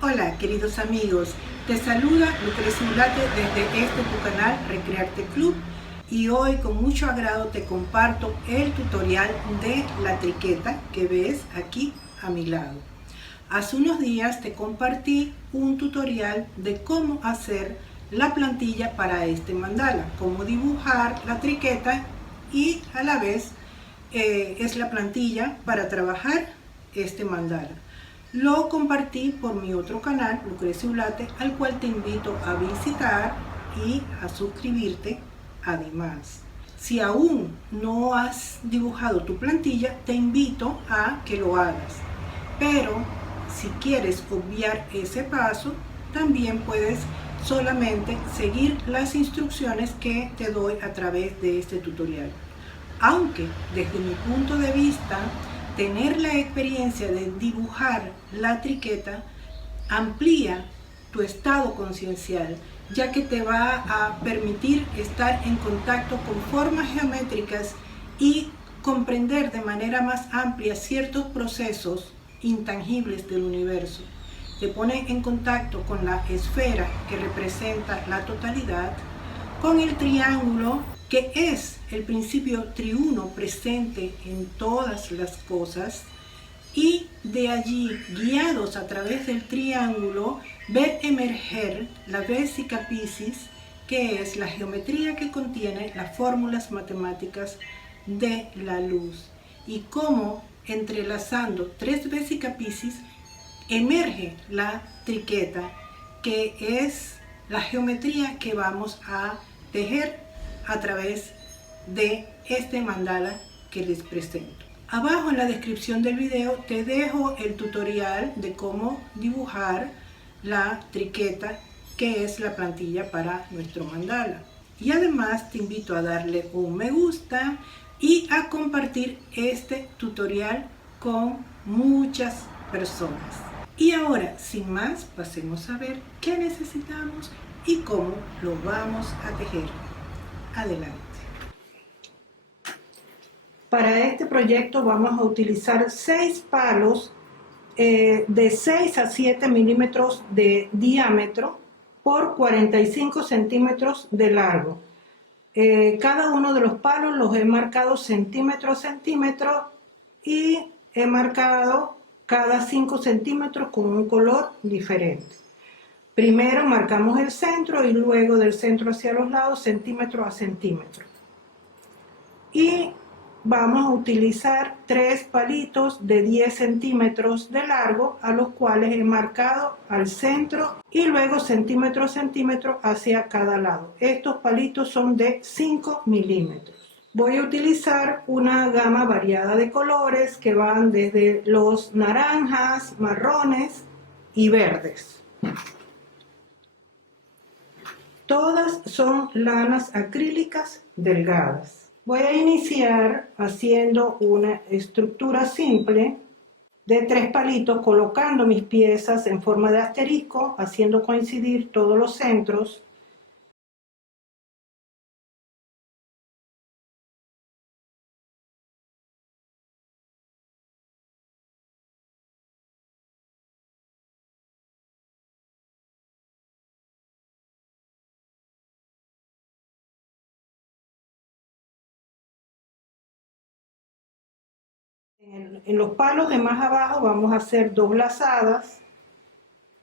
Hola queridos amigos, te saluda Lucrecia Ulate desde tu canal Recrearte Club y hoy con mucho agrado te comparto el tutorial de la triqueta que ves aquí a mi lado. Hace unos días te compartí un tutorial de cómo hacer la plantilla para este mandala, cómo dibujar la triqueta y a la vez es la plantilla para trabajar este mandala. Lo compartí por mi otro canal, Lucrecia Ulate, al cual te invito a visitar y a suscribirte. Además, si aún no has dibujado tu plantilla, te invito a que lo hagas. Pero si quieres obviar ese paso, también puedes solamente seguir las instrucciones que te doy a través de este tutorial. Aunque desde mi punto de vista, tener la experiencia de dibujar la triqueta amplía tu estado conciencial, ya que te va a permitir estar en contacto con formas geométricas y comprender de manera más amplia ciertos procesos intangibles del universo. Te pone en contacto con la esfera que representa la totalidad, con el triángulo que es el principio triuno presente en todas las cosas, y de allí, guiados a través del triángulo, ver emerger la Vesica Piscis, que es la geometría que contiene las fórmulas matemáticas de la luz, y cómo entrelazando tres Vesica Piscis emerge la triqueta, que es la geometría que vamos a tejer a través de este mandala que les presento. Abajo en la descripción del video te dejo el tutorial de cómo dibujar la triqueta, que es la plantilla para nuestro mandala. Y además te invito a darle un me gusta y a compartir este tutorial con muchas personas. Y ahora, sin más, pasemos a ver qué necesitamos y cómo lo vamos a tejer. Adelante. Para este proyecto vamos a utilizar 6 palos de 6 a 7 milímetros de diámetro por 45 centímetros de largo. Cada uno de los palos los he marcado centímetro a centímetro y he marcado cada 5 centímetros con un color diferente. Primero marcamos el centro y luego del centro hacia los lados, centímetro a centímetro. Y vamos a utilizar 3 palitos de 10 centímetros de largo, a los cuales he marcado al centro y luego centímetro a centímetro hacia cada lado. Estos palitos son de 5 milímetros. Voy a utilizar una gama variada de colores que van desde los naranjas, marrones y verdes. Todas son lanas acrílicas delgadas. Voy a iniciar haciendo una estructura simple de 3 palitos, colocando mis piezas en forma de asterisco, haciendo coincidir todos los centros. En los palos de más abajo vamos a hacer 2 lazadas.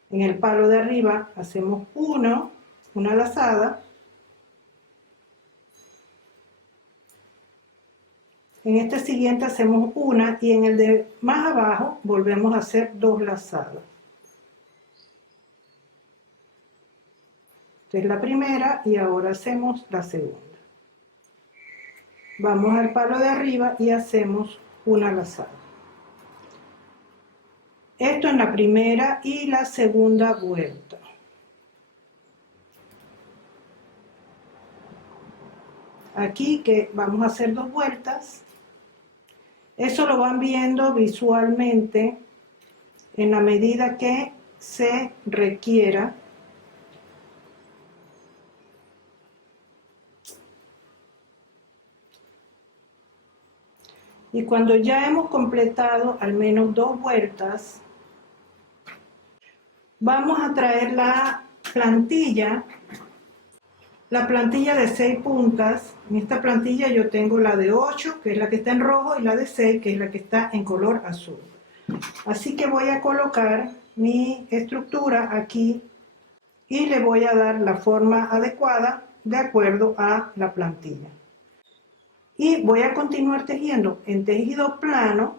En el palo de arriba hacemos una lazada. En este siguiente hacemos una y en el de más abajo volvemos a hacer 2 lazadas. Esta es la primera y ahora hacemos la segunda. Vamos al palo de arriba y hacemos una lazada. Esto en la primera y la segunda vuelta. Aquí que vamos a hacer 2 vueltas. Eso lo van viendo visualmente en la medida que se requiera. Y cuando ya hemos completado al menos 2 vueltas, Vamos a traer la plantilla de 6 puntas. En esta plantilla yo tengo la de 8, que es la que está en rojo, y la de 6, que es la que está en color azul. Así que voy a colocar mi estructura aquí y le voy a dar la forma adecuada de acuerdo a la plantilla. Y voy a continuar tejiendo en tejido plano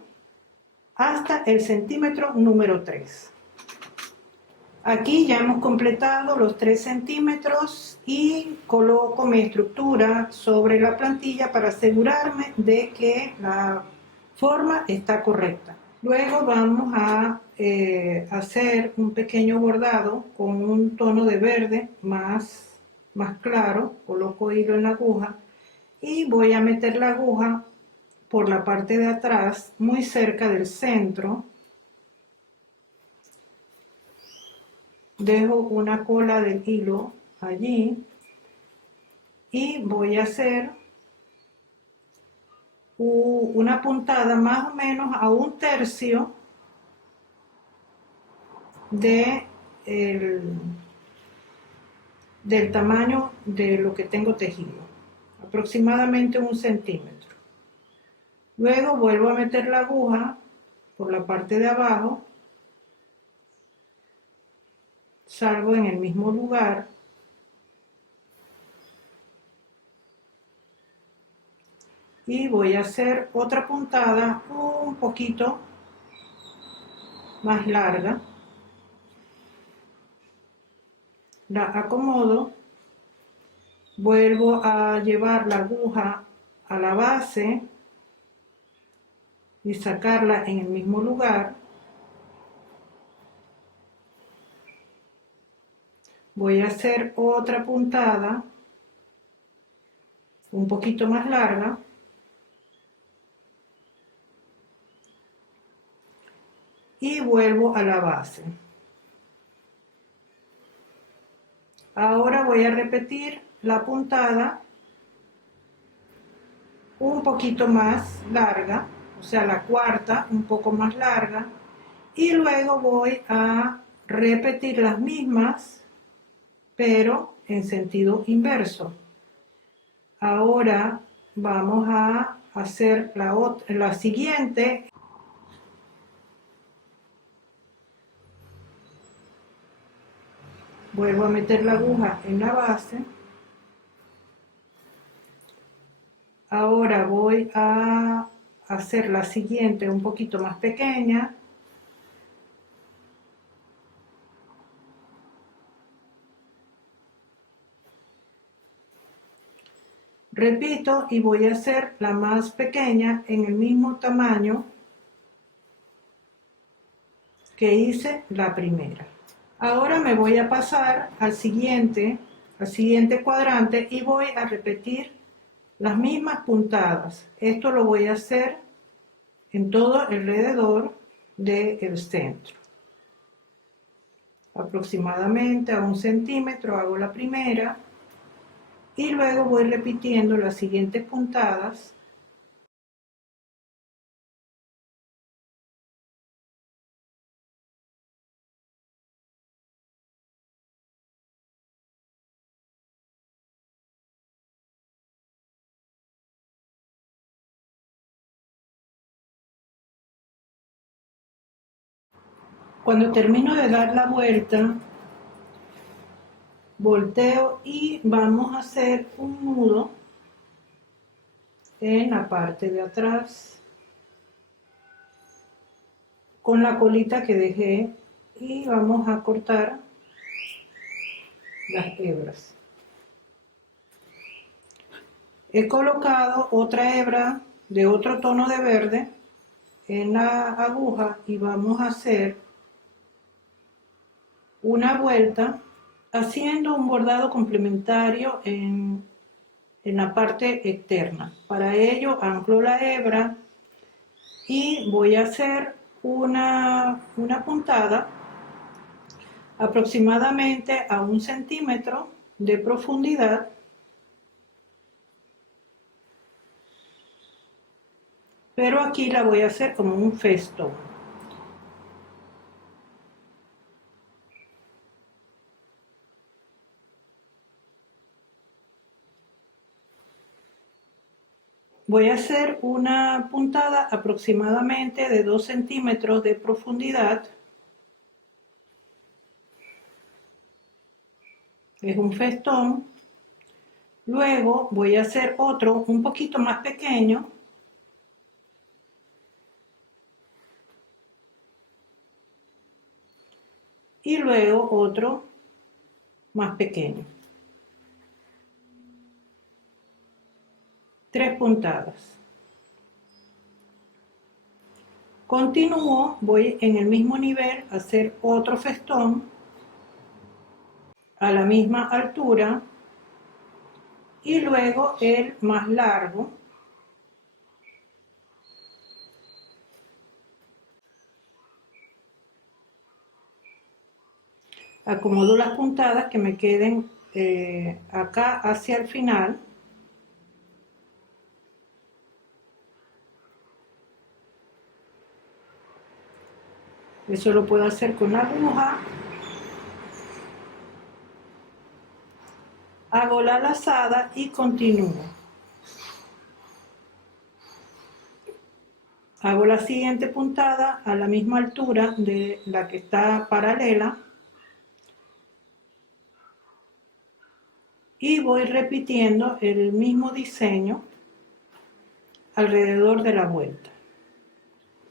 hasta el centímetro número 3. Aquí ya hemos completado los 3 centímetros y coloco mi estructura sobre la plantilla para asegurarme de que la forma está correcta. Luego vamos a hacer un pequeño bordado con un tono de verde más claro. Coloco hilo en la aguja y voy a meter la aguja por la parte de atrás, muy cerca del centro. Dejo una cola del hilo allí y voy a hacer una puntada más o menos a 1/3 del tamaño de lo que tengo tejido, aproximadamente 1 centímetro. Luego vuelvo a meter la aguja por la parte de abajo, salgo en el mismo lugar y voy a hacer otra puntada un poquito más larga. La acomodo, vuelvo a llevar la aguja a la base y sacarla en el mismo lugar. Voy a hacer otra puntada un poquito más larga y vuelvo a la base. Ahora voy a repetir la puntada un poquito más larga, o sea, la cuarta un poco más larga, y luego voy a repetir las mismas, pero en sentido inverso. Ahora vamos a hacer la siguiente. Vuelvo a meter la aguja en la base. Ahora voy a hacer la siguiente un poquito más pequeña. Repito y voy a hacer la más pequeña en el mismo tamaño que hice la primera. Ahora me voy a pasar al siguiente cuadrante y voy a repetir las mismas puntadas. Esto lo voy a hacer en todo alrededor del centro. Aproximadamente a 1 centímetro hago la primera y luego voy repitiendo las siguientes puntadas. Cuando termino de dar la vuelta, volteo y vamos a hacer un nudo en la parte de atrás con la colita que dejé y vamos a cortar las hebras. He colocado otra hebra de otro tono de verde en la aguja y vamos a hacer una vuelta haciendo un bordado complementario en la parte externa. Para ello anclo la hebra y voy a hacer una puntada aproximadamente a 1 centímetro de profundidad, pero aquí la voy a hacer como un festón. Voy a hacer una puntada aproximadamente de 2 centímetros de profundidad. Es un festón. Luego voy a hacer otro un poquito más pequeño. Y luego otro más pequeño. 3 puntadas. Continúo, voy en el mismo nivel a hacer otro festón a la misma altura y luego el más largo. Acomodo las puntadas que me queden acá hacia el final. Eso lo puedo hacer con la aguja. Hago la lazada y continúo. Hago la siguiente puntada a la misma altura de la que está paralela. Y voy repitiendo el mismo diseño alrededor de la vuelta.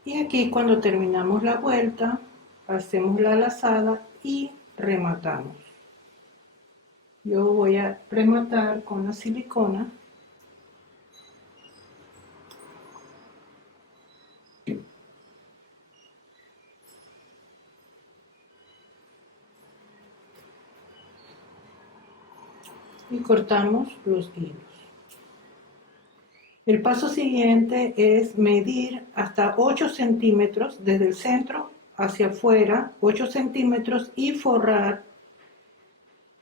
Y aquí cuando terminamos la vuelta, hacemos la lazada y rematamos. Yo voy a rematar con la silicona. Y cortamos los hilos. El paso siguiente es medir hasta 8 centímetros desde el centro hacia afuera, 8 centímetros y forrar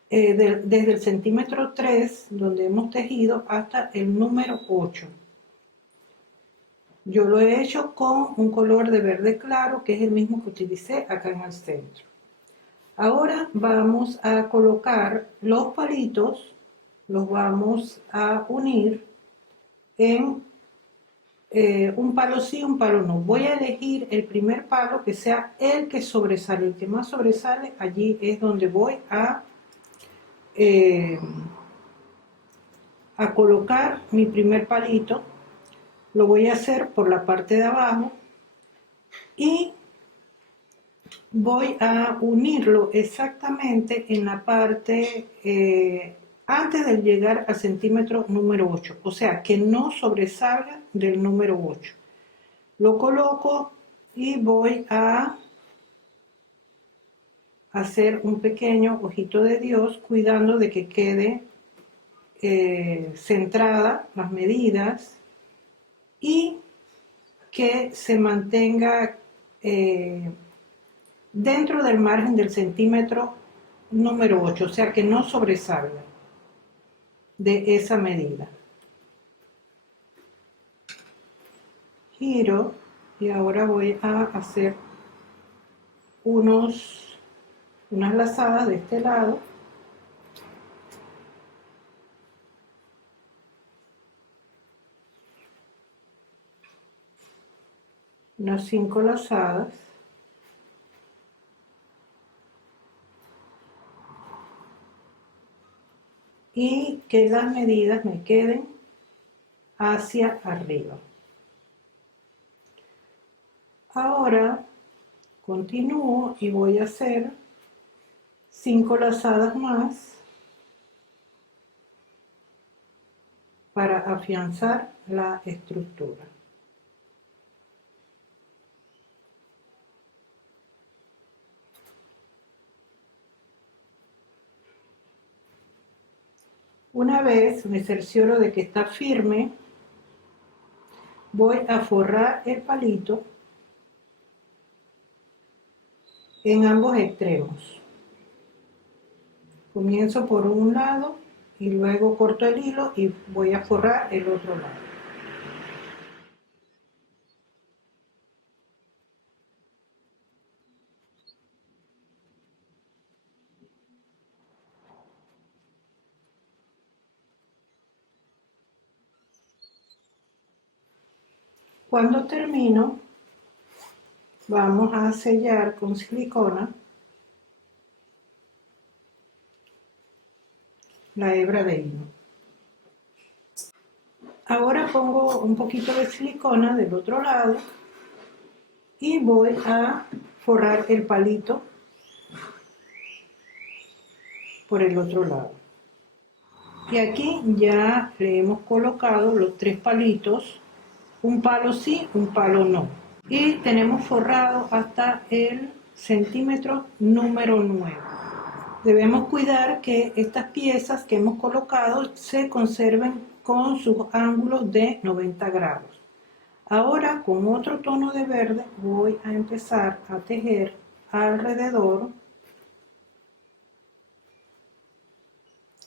desde el centímetro 3 donde hemos tejido hasta el número 8. Yo lo he hecho con un color de verde claro que es el mismo que utilicé acá en el centro. Ahora vamos a colocar los palitos, los vamos a unir en un palo sí, un palo no. Voy a elegir el primer palo que sea el que sobresale, el que más sobresale. Allí es donde voy a colocar mi primer palito. Lo voy a hacer por la parte de abajo y voy a unirlo exactamente en la parte antes de llegar al centímetro número 8, o sea que no sobresalga del número 8. Lo coloco y voy a hacer un pequeño ojito de Dios cuidando de que quede centrada las medidas y que se mantenga dentro del margen del centímetro número 8, o sea que no sobresalga de esa medida. Giro y ahora voy a hacer unas lazadas de este lado. Unas 5 lazadas. Y que las medidas me queden hacia arriba. Ahora continúo y voy a hacer 5 lazadas más para afianzar la estructura. Una vez me cercioro de que está firme, voy a forrar el palito en ambos extremos. Comienzo por un lado y luego corto el hilo y voy a forrar el otro lado. Cuando termino, vamos a sellar con silicona la hebra de hilo. Ahora pongo un poquito de silicona del otro lado y voy a forrar el palito por el otro lado. Y aquí ya le hemos colocado los 3 palitos, un palo sí, un palo no. Y tenemos forrado hasta el centímetro número 9. Debemos cuidar que estas piezas que hemos colocado se conserven con sus ángulos de 90 grados. Ahora con otro tono de verde voy a empezar a tejer alrededor.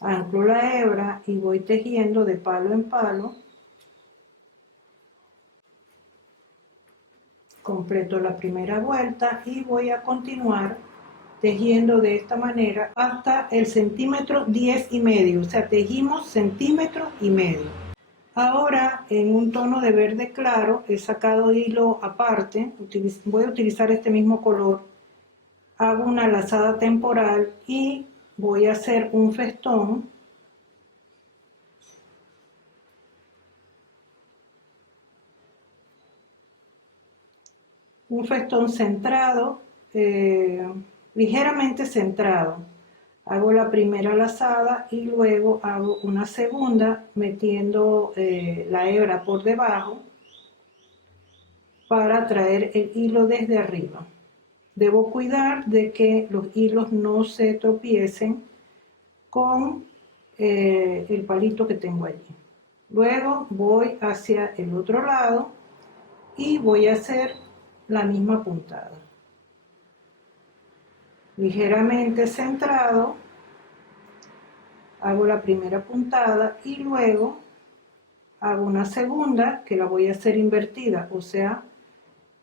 Anclo la hebra y voy tejiendo de palo en palo. Completo la primera vuelta y voy a continuar tejiendo de esta manera hasta el centímetro 10,5, o sea, tejimos centímetro y medio. Ahora en un tono de verde claro he sacado hilo aparte, voy a utilizar este mismo color, hago una lazada temporal y voy a hacer un festón. Un festón centrado, ligeramente centrado. Hago la primera lazada y luego hago una segunda metiendo la hebra por debajo para traer el hilo desde arriba. Debo cuidar de que los hilos no se tropiecen con el palito que tengo allí. Luego voy hacia el otro lado y voy a hacer la misma puntada. Ligeramente centrado, hago la primera puntada y luego hago una segunda que la voy a hacer invertida, o sea,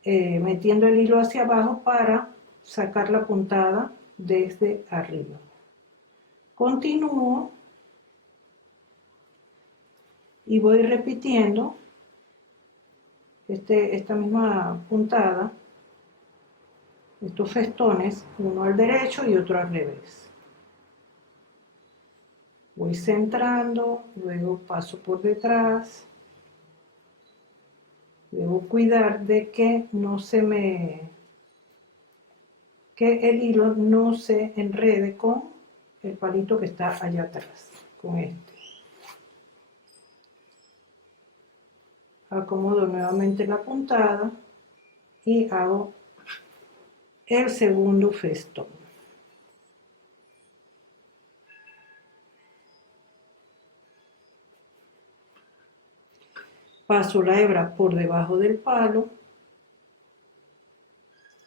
metiendo el hilo hacia abajo para sacar la puntada desde arriba. Continúo y voy repitiendo esta misma puntada, estos festones, uno al derecho y otro al revés. Voy centrando, luego paso por detrás. Debo cuidar de que que el hilo no se enrede con el palito que está allá atrás, con este. Acomodo nuevamente la puntada y hago el segundo festón. Paso la hebra por debajo del palo,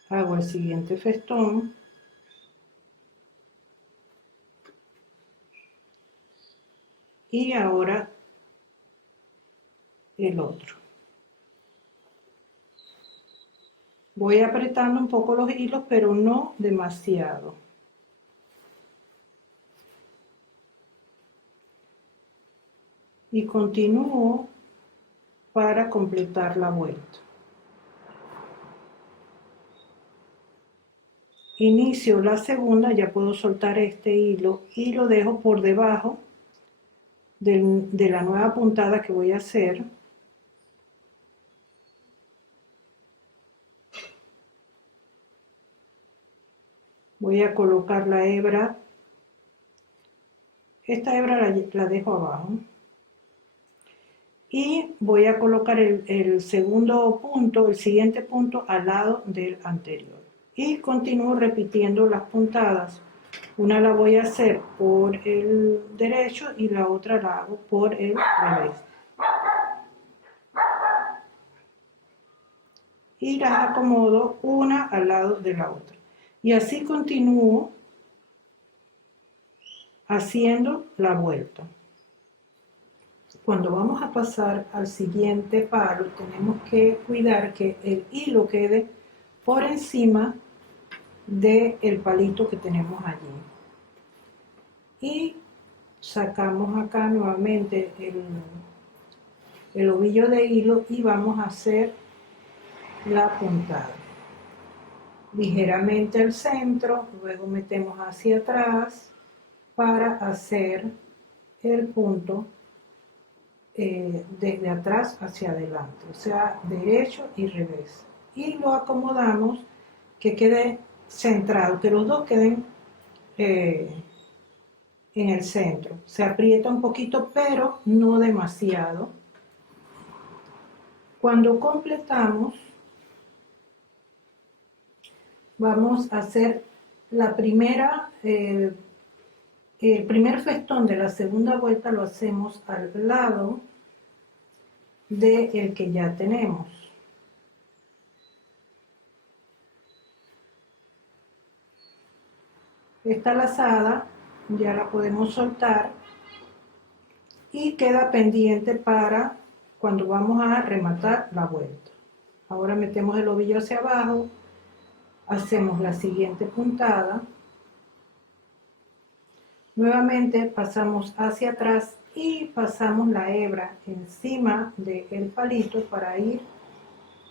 hago el siguiente festón y ahora el otro. Voy apretando un poco los hilos, pero no demasiado. Y continúo para completar la vuelta. Inicio la segunda, ya puedo soltar este hilo y lo dejo por debajo de la nueva puntada que voy a hacer. Voy a colocar la hebra, esta hebra la dejo abajo. Y voy a colocar el segundo punto, el siguiente punto al lado del anterior. Y continúo repitiendo las puntadas. Una la voy a hacer por el derecho y la otra la hago por el revés. Y las acomodo una al lado de la otra. Y así continúo haciendo la vuelta. Cuando vamos a pasar al siguiente palo, tenemos que cuidar que el hilo quede por encima del palito que tenemos allí. Y sacamos acá nuevamente el ovillo de hilo y vamos a hacer la puntada. Ligeramente al centro, luego metemos hacia atrás para hacer el punto desde atrás hacia adelante, o sea, derecho y revés. Y lo acomodamos que quede centrado, que los dos queden en el centro. Se aprieta un poquito, pero no demasiado. Cuando completamos, vamos a hacer la primera, el primer festón de la segunda vuelta lo hacemos al lado del que ya tenemos. Esta lazada ya la podemos soltar y queda pendiente para cuando vamos a rematar la vuelta. Ahora metemos el ovillo hacia abajo, hacemos la siguiente puntada, nuevamente pasamos hacia atrás y pasamos la hebra encima del palito para ir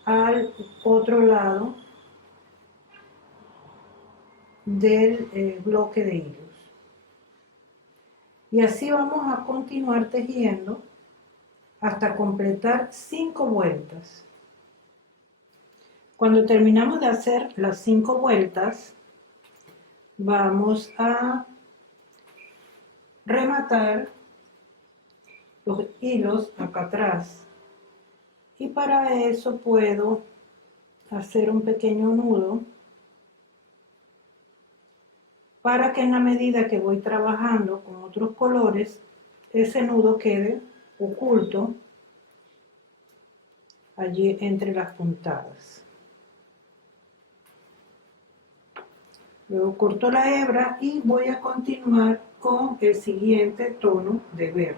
al otro lado del bloque de hilos. Y así vamos a continuar tejiendo hasta completar 5 vueltas. Cuando terminamos de hacer las 5 vueltas, vamos a rematar los hilos acá atrás. Y para eso puedo hacer un pequeño nudo para que en la medida que voy trabajando con otros colores, ese nudo quede oculto allí entre las puntadas. Luego corto la hebra y voy a continuar con el siguiente tono de verde.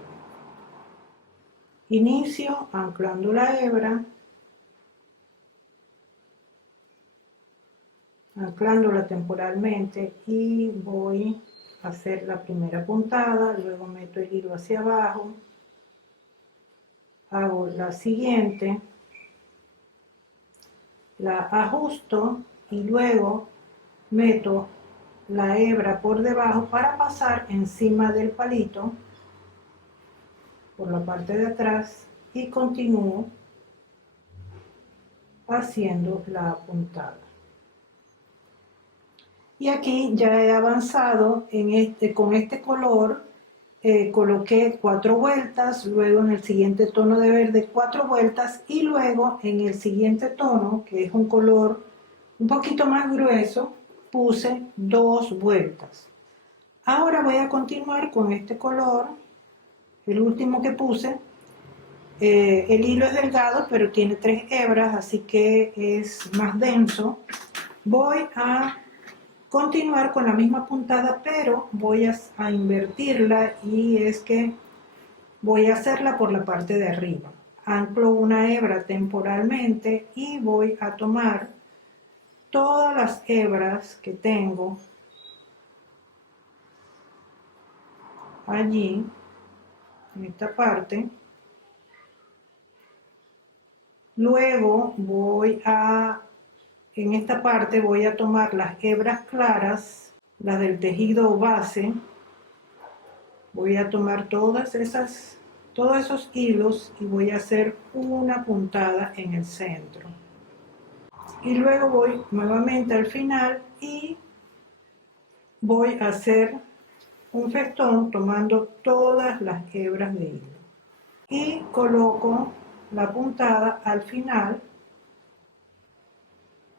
Inicio anclando la hebra, anclándola temporalmente y voy a hacer la primera puntada, luego meto el hilo hacia abajo, hago la siguiente, la ajusto y luego meto la hebra por debajo para pasar encima del palito por la parte de atrás y continúo haciendo la puntada. Y aquí ya he avanzado con este color, coloqué 4 vueltas, luego en el siguiente tono de verde 4 vueltas y luego en el siguiente tono, que es un color un poquito más grueso, puse 2 vueltas. Ahora voy a continuar con este color, el último que puse. El hilo es delgado, pero tiene 3 hebras, así que es más denso. Voy a continuar con la misma puntada, pero voy a invertirla y es que voy a hacerla por la parte de arriba. Anclo una hebra temporalmente y voy a tomar todas las hebras que tengo allí, en esta parte. Luego en esta parte voy a tomar las hebras claras, las del tejido base. Voy a tomar todos esos hilos y voy a hacer una puntada en el centro. Y luego voy nuevamente al final y voy a hacer un festón tomando todas las hebras de hilo. Y coloco la puntada al final,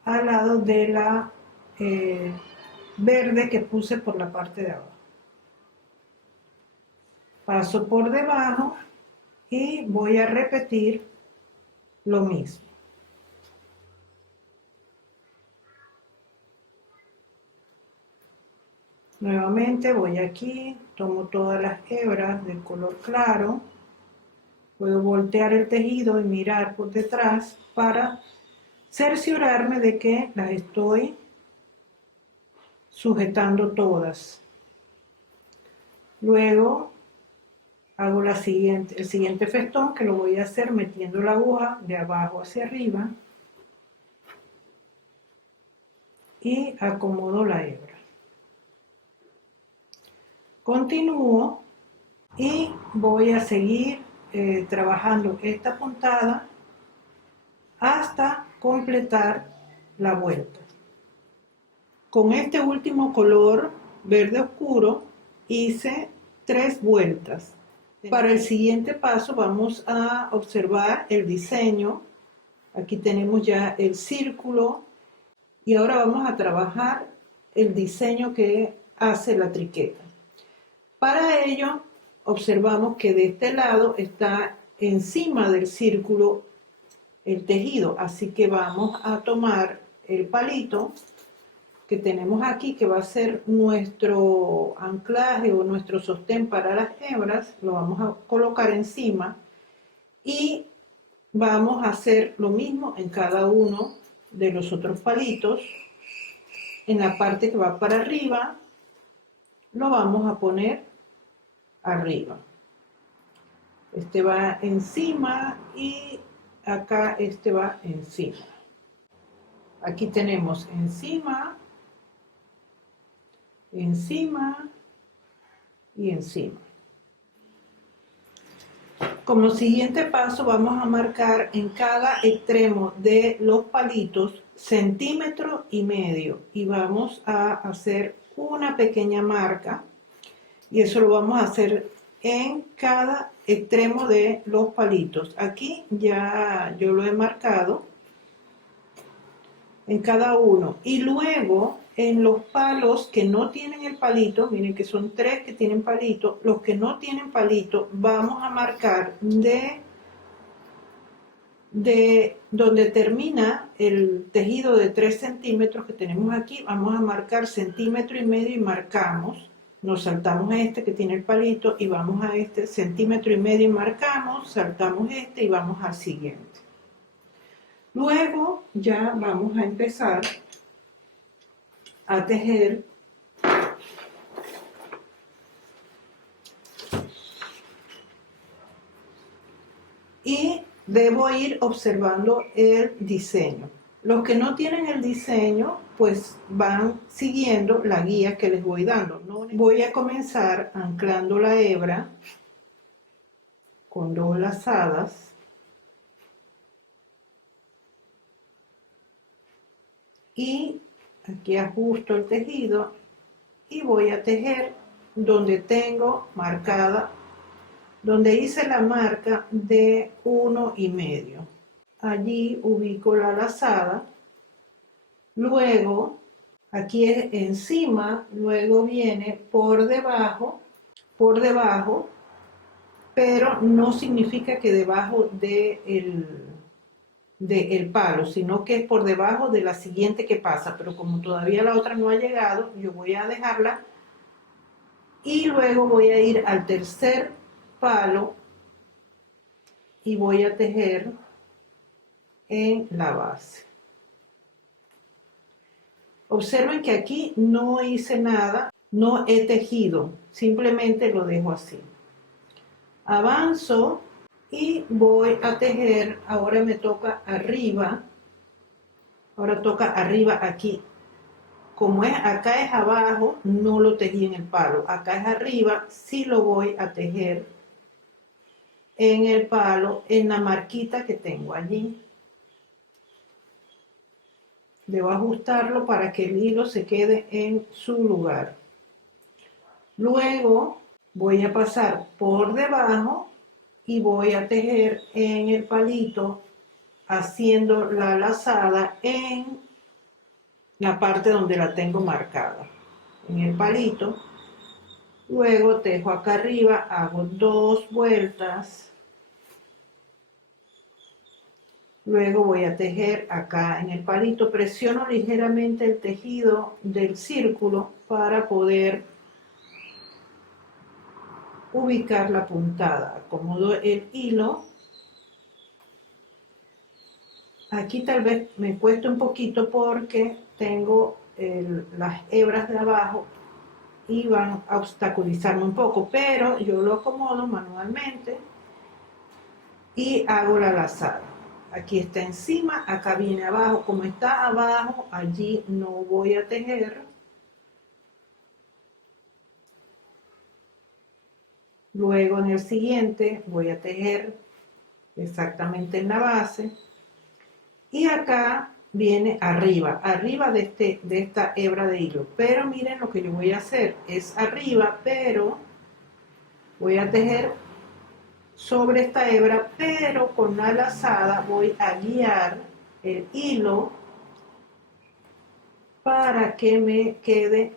al lado de la verde que puse por la parte de abajo. Paso por debajo y voy a repetir lo mismo. Nuevamente voy aquí, tomo todas las hebras del color claro, puedo voltear el tejido y mirar por detrás para cerciorarme de que las estoy sujetando todas. Luego hago el siguiente festón, que lo voy a hacer metiendo la aguja de abajo hacia arriba y acomodo la hebra. Continúo y voy a seguir trabajando esta puntada hasta completar la vuelta. Con este último color verde oscuro hice 3 vueltas. Para el siguiente paso vamos a observar el diseño. Aquí tenemos ya el círculo y ahora vamos a trabajar el diseño que hace la triqueta. Para ello observamos que de este lado está encima del círculo el tejido, así que vamos a tomar el palito que tenemos aquí, que va a ser nuestro anclaje o nuestro sostén para las hebras, lo vamos a colocar encima y vamos a hacer lo mismo en cada uno de los otros palitos. En la parte que va para arriba lo vamos a poner arriba. Este va encima y acá este va encima. Aquí tenemos encima, encima y encima. Como siguiente paso vamos a marcar en cada extremo de los palitos 1,5 centímetros y vamos a hacer una pequeña marca y eso lo vamos a hacer en cada extremo de los palitos. Aquí ya yo lo he marcado en cada uno y luego en los palos que no tienen el palito, miren que son 3 que tienen palito, los que no tienen palito vamos a marcar de donde termina el tejido de 3 centímetros que tenemos aquí, vamos a marcar 1,5 centímetros y marcamos, nos saltamos este que tiene el palito y vamos a este 1,5 centímetros y marcamos, saltamos este y vamos al siguiente. Luego ya vamos a empezar a tejer y debo ir observando el diseño. Los que no tienen el diseño pues van siguiendo la guía que les voy dando. Voy a comenzar anclando la hebra con 2 lazadas. Y aquí ajusto el tejido y voy a tejer donde tengo marcada, donde hice la marca de 1,5. Allí ubico la lazada, luego aquí es encima, luego viene por debajo, pero no significa que debajo del palo, sino que es por debajo de la siguiente que pasa, pero como todavía la otra no ha llegado, yo voy a dejarla y luego voy a ir al tercer palo y voy a tejer en la base. Observen que aquí no hice nada, no he tejido, simplemente lo dejo así. Avanzo y voy a tejer, ahora me toca arriba, ahora toca arriba aquí. Como es acá es abajo, no lo tejí en el palo, acá es arriba, sí lo voy a tejer en el palo, en la marquita que tengo allí. Debo ajustarlo para que el hilo se quede en su lugar. Luego voy a pasar por debajo y voy a tejer en el palito haciendo la lazada en la parte donde la tengo marcada en el palito. Luego tejo acá arriba, hago 2 vueltas, luego voy a tejer acá en el palito, presiono ligeramente el tejido del círculo para poder ubicar la puntada. Acomodo el hilo. Aquí tal vez me cuesta un poquito porque tengo las hebras de abajo y van a obstaculizarme un poco, pero yo lo acomodo manualmente y hago la lazada. Aquí está encima, acá viene abajo. Como está abajo, allí no voy a tejer. Luego en el siguiente voy a tejer exactamente en la base. Y acá viene arriba de esta hebra de hilo. Pero miren lo que yo voy a hacer. Es arriba, pero voy a tejer sobre esta hebra, pero con la lazada voy a guiar el hilo para que me quede,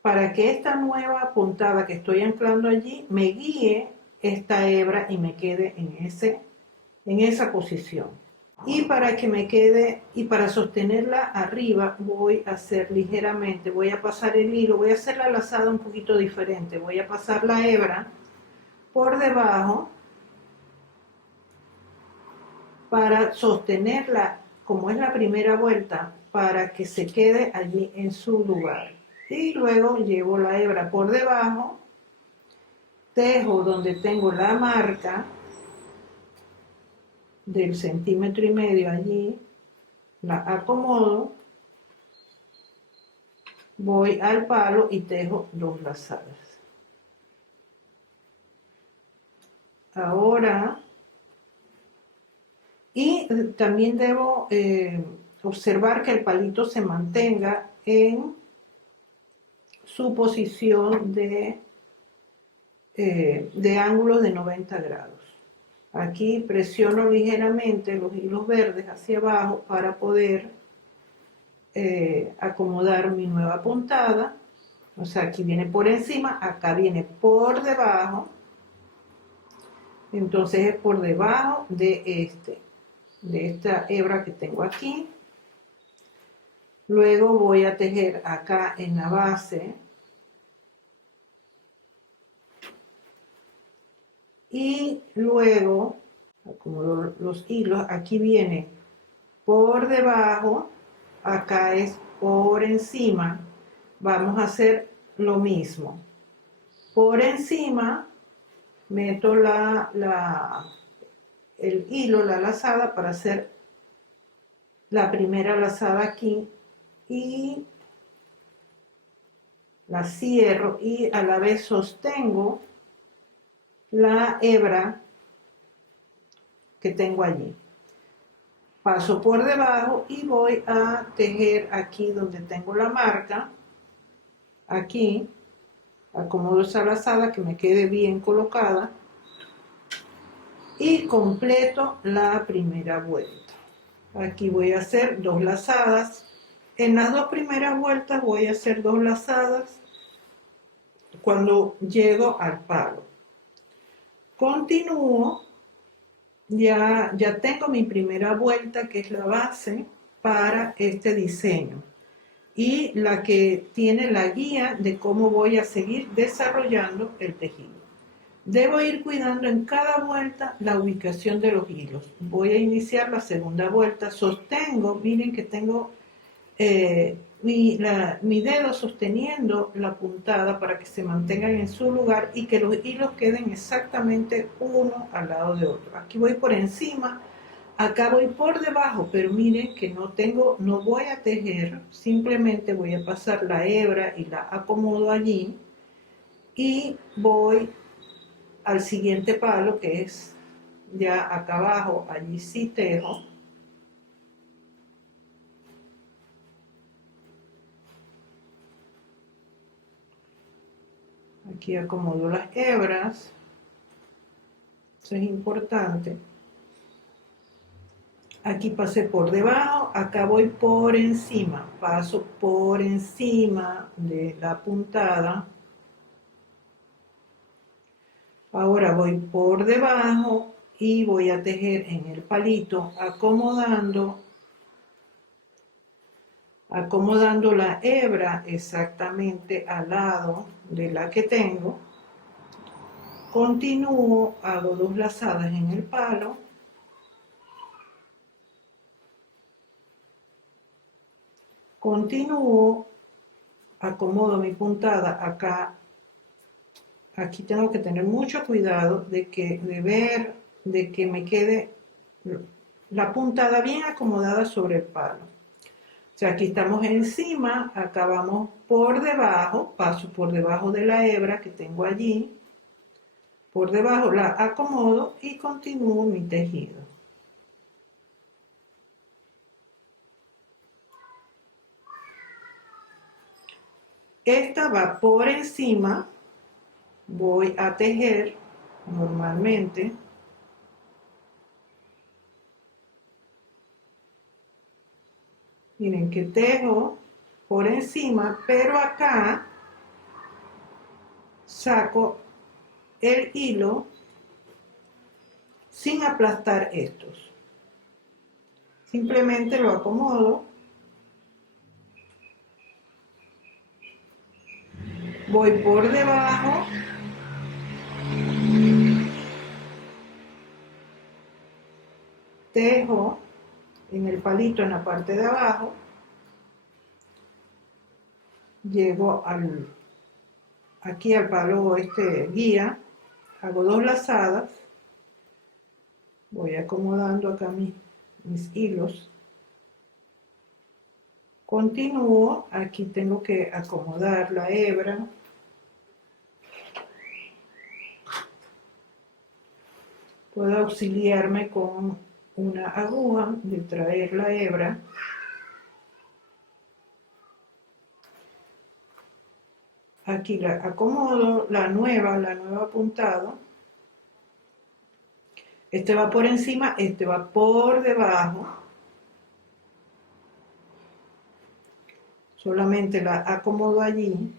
para que esta nueva puntada que estoy anclando allí me guíe esta hebra y me quede en esa posición. Y para que me quede, y para sostenerla arriba, voy a hacer ligeramente, voy a pasar el hilo, voy a hacer la lazada un poquito diferente. Voy a pasar la hebra por debajo para sostenerla, como es la primera vuelta, para que se quede allí en su lugar. Y luego llevo la hebra por debajo, tejo donde tengo la marca del 1,5 centímetros allí, la acomodo, voy al palo y tejo 2 lazadas. Ahora, y también debo observar que el palito se mantenga en su posición de ángulos de 90 grados. Aquí presiono ligeramente los hilos verdes hacia abajo para poder acomodar mi nueva puntada. O sea, aquí viene por encima, acá viene por debajo. Entonces es por debajo de esta hebra que tengo aquí. Luego voy a tejer acá en la base. Y luego acomodo los hilos. Aquí viene por debajo, acá es por encima. Vamos a hacer lo mismo. Por encima meto el hilo, la lazada, para hacer la primera lazada aquí y la cierro y a la vez sostengo la hebra que tengo allí. Paso por debajo y voy a tejer aquí donde tengo la marca. Aquí acomodo esa lazada que me quede bien colocada y completo la primera vuelta. Aquí voy a hacer 2 lazadas. En las 2 primeras vueltas voy a hacer 2 lazadas cuando llego al palo. Continúo, ya tengo mi primera vuelta, que es la base para este diseño y la que tiene la guía de cómo voy a seguir desarrollando el tejido. Debo ir cuidando en cada vuelta la ubicación de los hilos. Voy a iniciar la segunda vuelta, sostengo, miren que tengo mi dedo sosteniendo la puntada para que se mantengan en su lugar y que los hilos queden exactamente uno al lado de otro. Aquí voy por encima, acá voy por debajo, pero miren que no voy a tejer, simplemente voy a pasar la hebra y la acomodo allí y voy al siguiente palo, que es ya acá abajo. Allí sí tejo. Aquí acomodo las hebras. Eso es importante. Aquí pasé por debajo, acá voy por encima, paso por encima de la puntada. Ahora voy por debajo y voy a tejer en el palito, acomodando la hebra exactamente al lado de la que tengo. Continúo, hago 2 lazadas en el palo. Continúo, acomodo mi puntada acá. Aquí tengo que tener mucho cuidado de que me quede la puntada bien acomodada sobre el palo. O sea, aquí estamos encima, acá vamos por debajo, paso por debajo de la hebra que tengo allí, por debajo la acomodo y continúo mi tejido. Esta va por encima, voy a tejer normalmente. Miren que tejo por encima, pero acá saco el hilo sin aplastar estos. Simplemente lo acomodo. Voy por debajo. Tejo en el palito en la parte de abajo. Llego aquí al palo guía. Hago 2 lazadas. Voy acomodando acá mis hilos. Continúo, aquí tengo que acomodar la hebra. Puedo auxiliarme con una aguja de traer la hebra. Aquí la acomodo, la nueva puntada. Este va por encima, este va por debajo. Solamente la acomodo allí.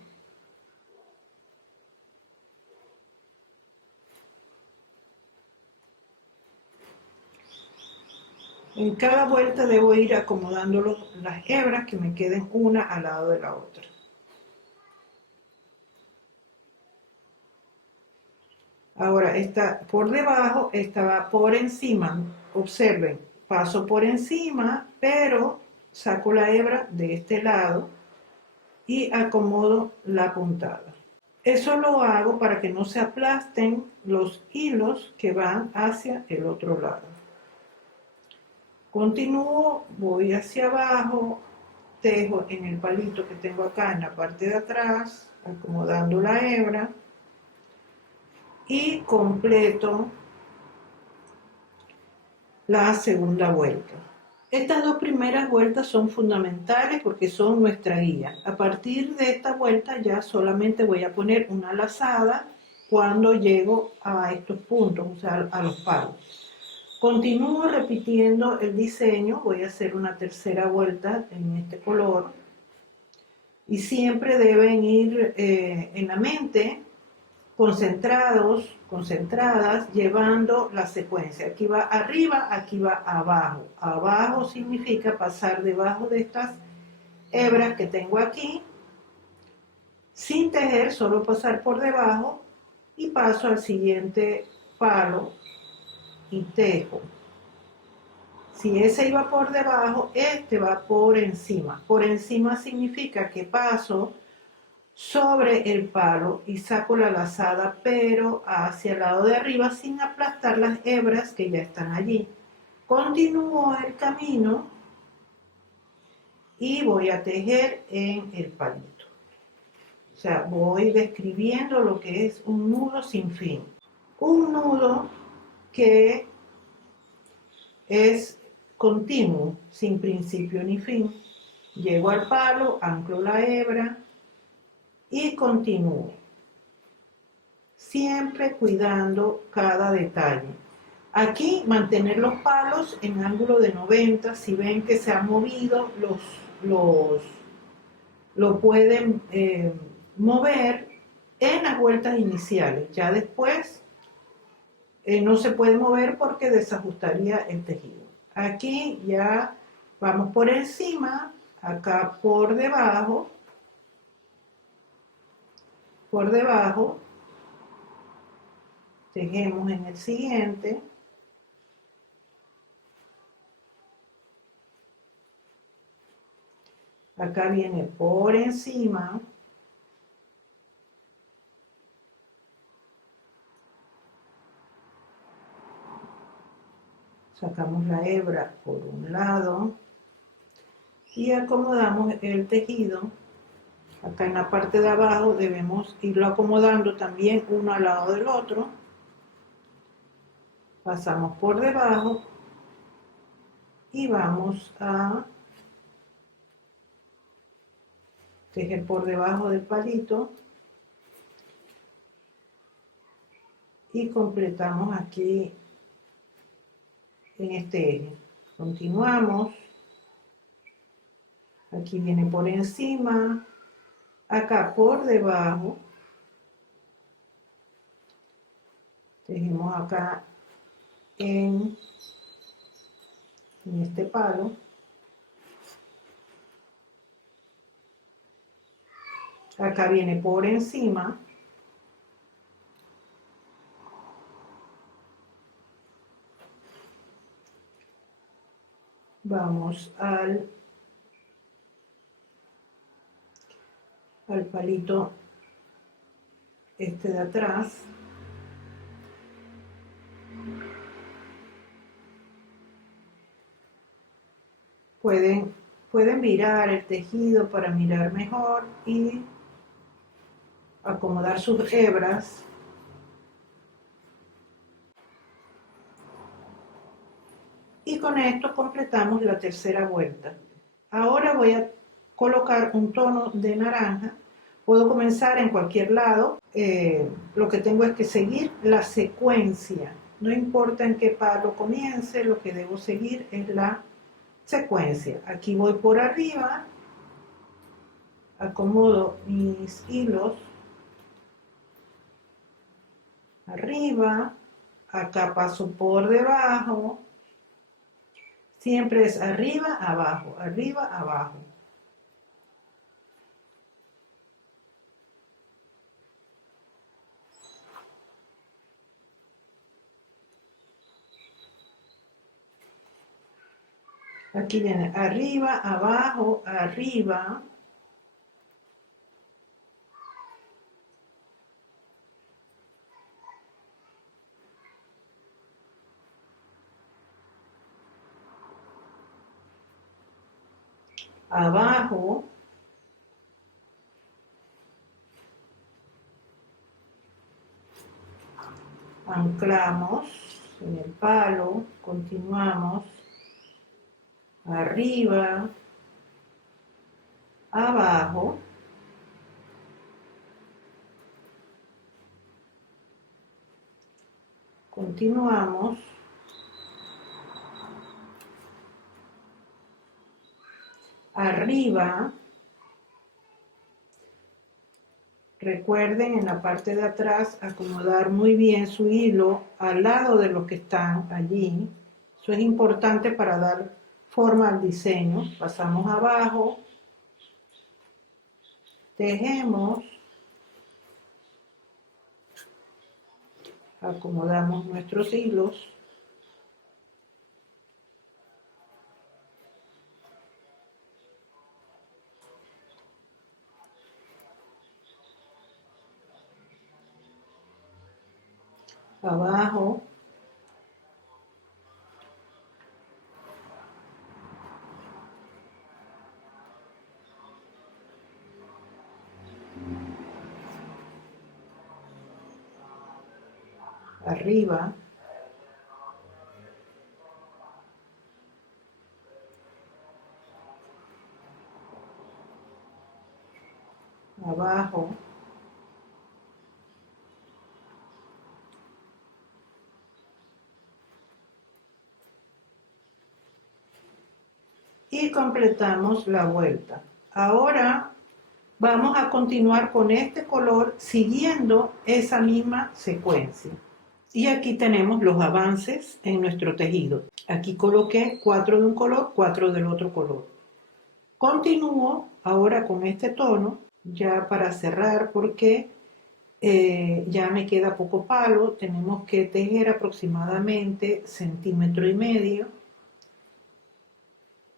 En cada vuelta debo ir acomodando las hebras que me queden una al lado de la otra. Ahora esta por debajo, esta va por encima. Observen, paso por encima, pero saco la hebra de este lado y acomodo la puntada. Eso lo hago para que no se aplasten los hilos que van hacia el otro lado. Continúo, voy hacia abajo, tejo en el palito que tengo acá en la parte de atrás, acomodando la hebra y completo la segunda vuelta. Estas 2 primeras vueltas son fundamentales porque son nuestra guía. A partir de esta vuelta ya solamente voy a poner una lazada cuando llego a estos puntos, o sea, a los palos. Continúo repitiendo el diseño, voy a hacer una tercera vuelta en este color y siempre deben ir en la mente concentrados, concentradas, llevando la secuencia. Aquí va arriba, aquí va abajo. Abajo significa pasar debajo de estas hebras que tengo aquí, sin tejer, solo pasar por debajo y paso al siguiente palo y tejo. Si ese iba por debajo, este va por encima. Por encima significa que paso sobre el palo y saco la lazada, pero hacia el lado de arriba sin aplastar las hebras que ya están allí. Continúo el camino y voy a tejer en el palito. O sea, voy describiendo lo que es un nudo sin fin. Un nudo que es continuo, sin principio ni fin. Llego al palo, anclo la hebra y continúo. Siempre cuidando cada detalle. Aquí mantener los palos en ángulo de 90. Si ven que se han movido, lo pueden mover en las vueltas iniciales. Ya después no se puede mover porque desajustaría el tejido. Aquí ya vamos por encima, acá por debajo, tejemos en el siguiente. Acá viene por encima. Sacamos la hebra por un lado y acomodamos el tejido. Acá en la parte de abajo debemos irlo acomodando también uno al lado del otro. Pasamos por debajo y vamos a tejer por debajo del palito y completamos aquí en este eje. Continuamos, aquí viene por encima, acá por debajo, tejemos acá en este palo, acá viene por encima, vamos al palito este de atrás, pueden virar el tejido para mirar mejor y acomodar sus hebras. Y con esto completamos la tercera vuelta. Ahora voy a colocar un tono de naranja. Puedo comenzar en cualquier lado. Lo que tengo es que seguir la secuencia. No importa en qué palo comience, lo que debo seguir es la secuencia. Aquí voy por arriba, acomodo mis hilos arriba, acá paso por debajo. Siempre es arriba, abajo, arriba, abajo. Aquí viene arriba, abajo, arriba. Abajo. Anclamos en el palo, continuamos. Arriba, abajo, continuamos, arriba. Recuerden en la parte de atrás acomodar muy bien su hilo al lado de los que están allí. Eso es importante para dar forma al diseño. Pasamos abajo, tejemos, acomodamos nuestros hilos. Abajo, arriba, abajo, y completamos la vuelta. Ahora vamos a continuar con este color siguiendo esa misma secuencia. Y aquí tenemos los avances en nuestro tejido. Aquí coloqué 4 de un color, 4 del otro color. Continúo ahora con este tono, ya para cerrar, porque ya me queda poco palo. Tenemos que tejer aproximadamente 1,5 centímetros.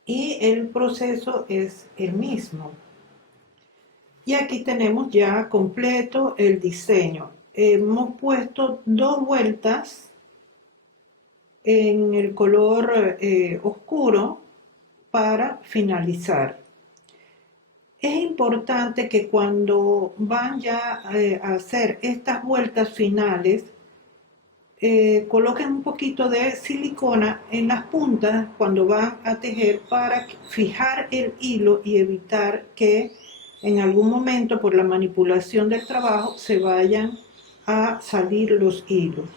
Y el proceso es el mismo. Y aquí tenemos ya completo el diseño. Hemos puesto 2 vueltas en el color oscuro para finalizar. Es importante que cuando van ya a hacer estas vueltas finales, coloquen un poquito de silicona en las puntas cuando van a tejer para fijar el hilo y evitar que en algún momento por la manipulación del trabajo se vayan a salir los hilos.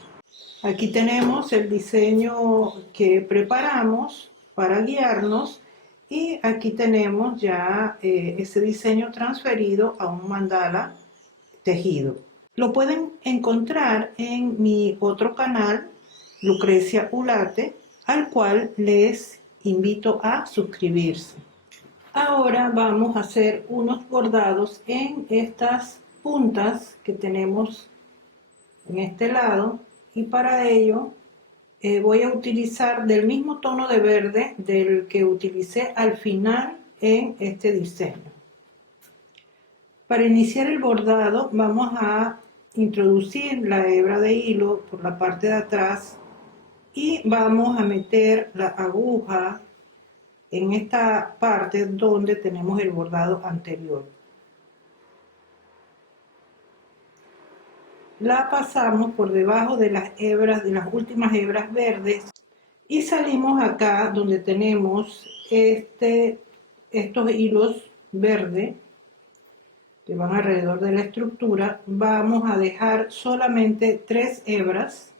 Aquí tenemos el diseño que preparamos para guiarnos y aquí tenemos ya ese diseño transferido a un mandala tejido. Lo pueden encontrar en mi otro canal, Lucrecia Ulate, al cual les invito a suscribirse. Ahora vamos a hacer unos bordados en estas puntas que tenemos en este lado y para ello voy a utilizar del mismo tono de verde del que utilicé al final en este diseño. Para iniciar el bordado vamos a introducir la hebra de hilo por la parte de atrás y vamos a meter la aguja en esta parte donde tenemos el bordado anterior. La pasamos por debajo de las hebras, de las últimas hebras verdes y salimos acá donde tenemos estos hilos verdes que van alrededor de la estructura. Vamos a dejar solamente 3 hebras,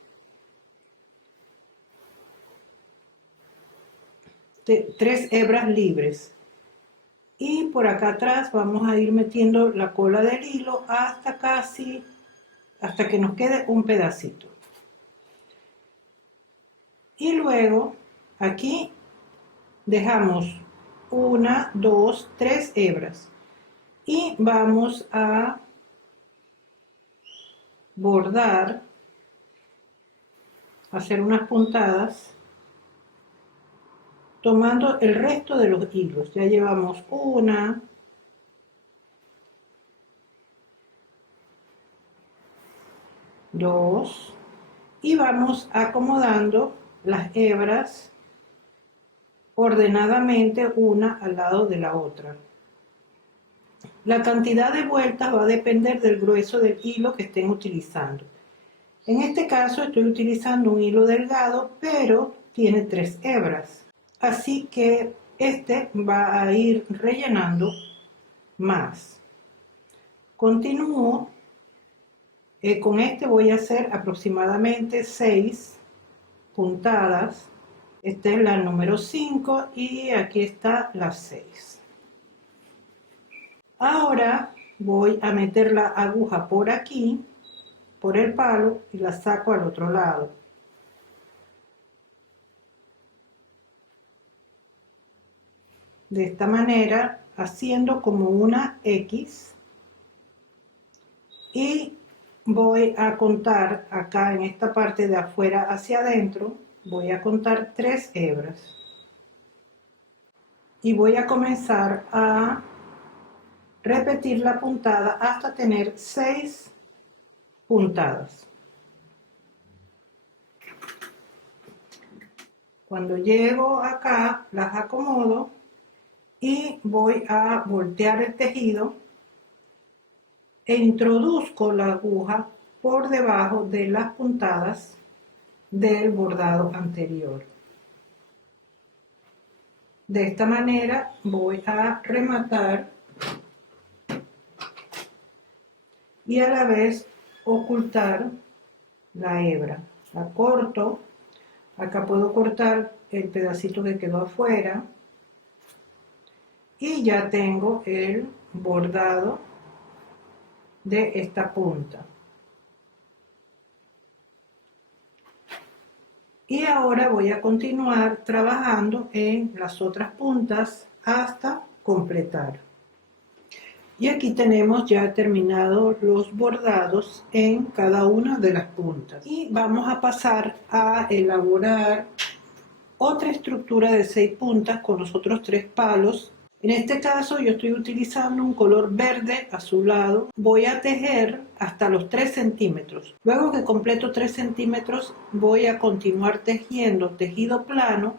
3 hebras libres, y por acá atrás vamos a ir metiendo la cola del hilo hasta que nos quede un pedacito. Y luego aquí dejamos 1, 2, 3 hebras y vamos a bordar, hacer unas puntadas tomando el resto de los hilos. Ya llevamos 1, 2 y vamos acomodando las hebras ordenadamente una al lado de la otra. La cantidad de vueltas va a depender del grueso del hilo que estén utilizando. En este caso estoy utilizando un hilo delgado, pero tiene 3 hebras. Así que este va a ir rellenando más. Continúo. Con este voy a hacer aproximadamente 6 puntadas. Esta es la número 5 y aquí está la 6. Ahora voy a meter la aguja por aquí, por el palo, y la saco al otro lado. De esta manera, haciendo como una X, y voy a contar acá en esta parte de afuera hacia adentro, voy a contar 3 hebras. Y voy a comenzar a repetir la puntada hasta tener 6 puntadas. Cuando llego acá, las acomodo y voy a voltear el tejido e introduzco la aguja por debajo de las puntadas del bordado anterior. De esta manera voy a rematar y a la vez ocultar la hebra. La corto, acá puedo cortar el pedacito que quedó afuera y ya tengo el bordado de esta punta. Y ahora voy a continuar trabajando en las otras puntas hasta completar. Y aquí tenemos ya terminados los bordados en cada una de las puntas. Y vamos a pasar a elaborar otra estructura de 6 puntas con los otros 3 palos. En este caso yo estoy utilizando un color verde azulado. Voy a tejer hasta los 3 centímetros. Luego que completo 3 centímetros voy a continuar tejiendo tejido plano,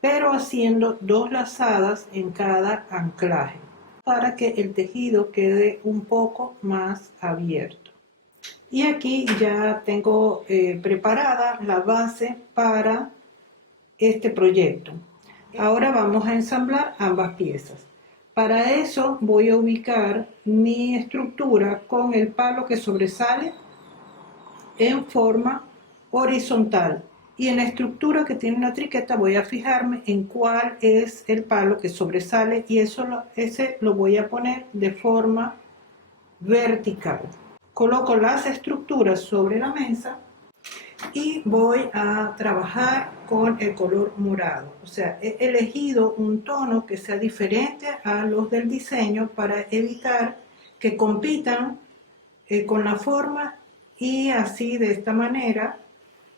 pero haciendo 2 lazadas en cada anclaje para que el tejido quede un poco más abierto. Y aquí ya tengo preparada la base para este proyecto. Ahora vamos a ensamblar ambas piezas. Para eso voy a ubicar mi estructura con el palo que sobresale en forma horizontal. Y en la estructura que tiene la triqueta voy a fijarme en cuál es el palo que sobresale y ese lo voy a poner de forma vertical. Coloco las estructuras sobre la mesa y voy a trabajar con el color morado. O sea, he elegido un tono que sea diferente a los del diseño para evitar que compitan con la forma y así de esta manera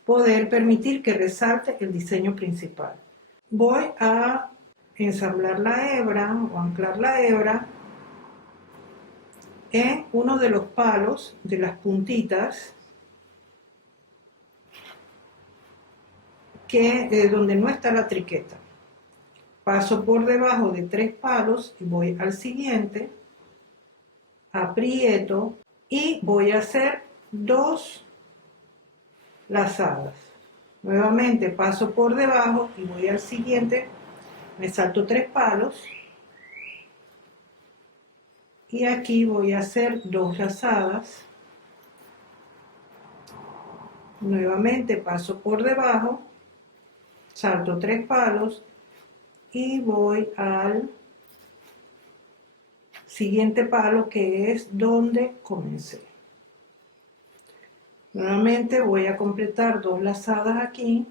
poder permitir que resalte el diseño principal. Voy a ensamblar la hebra o anclar la hebra en uno de los palos de las puntitas donde no está la triqueta. Paso por debajo de 3 palos y voy al siguiente, aprieto y voy a hacer 2 lazadas. Nuevamente paso por debajo y voy al siguiente, me salto 3 palos y aquí voy a hacer 2 lazadas. Nuevamente paso por debajo, salto 3 palos y voy al siguiente palo que es donde comencé. Nuevamente voy a completar 2 lazadas aquí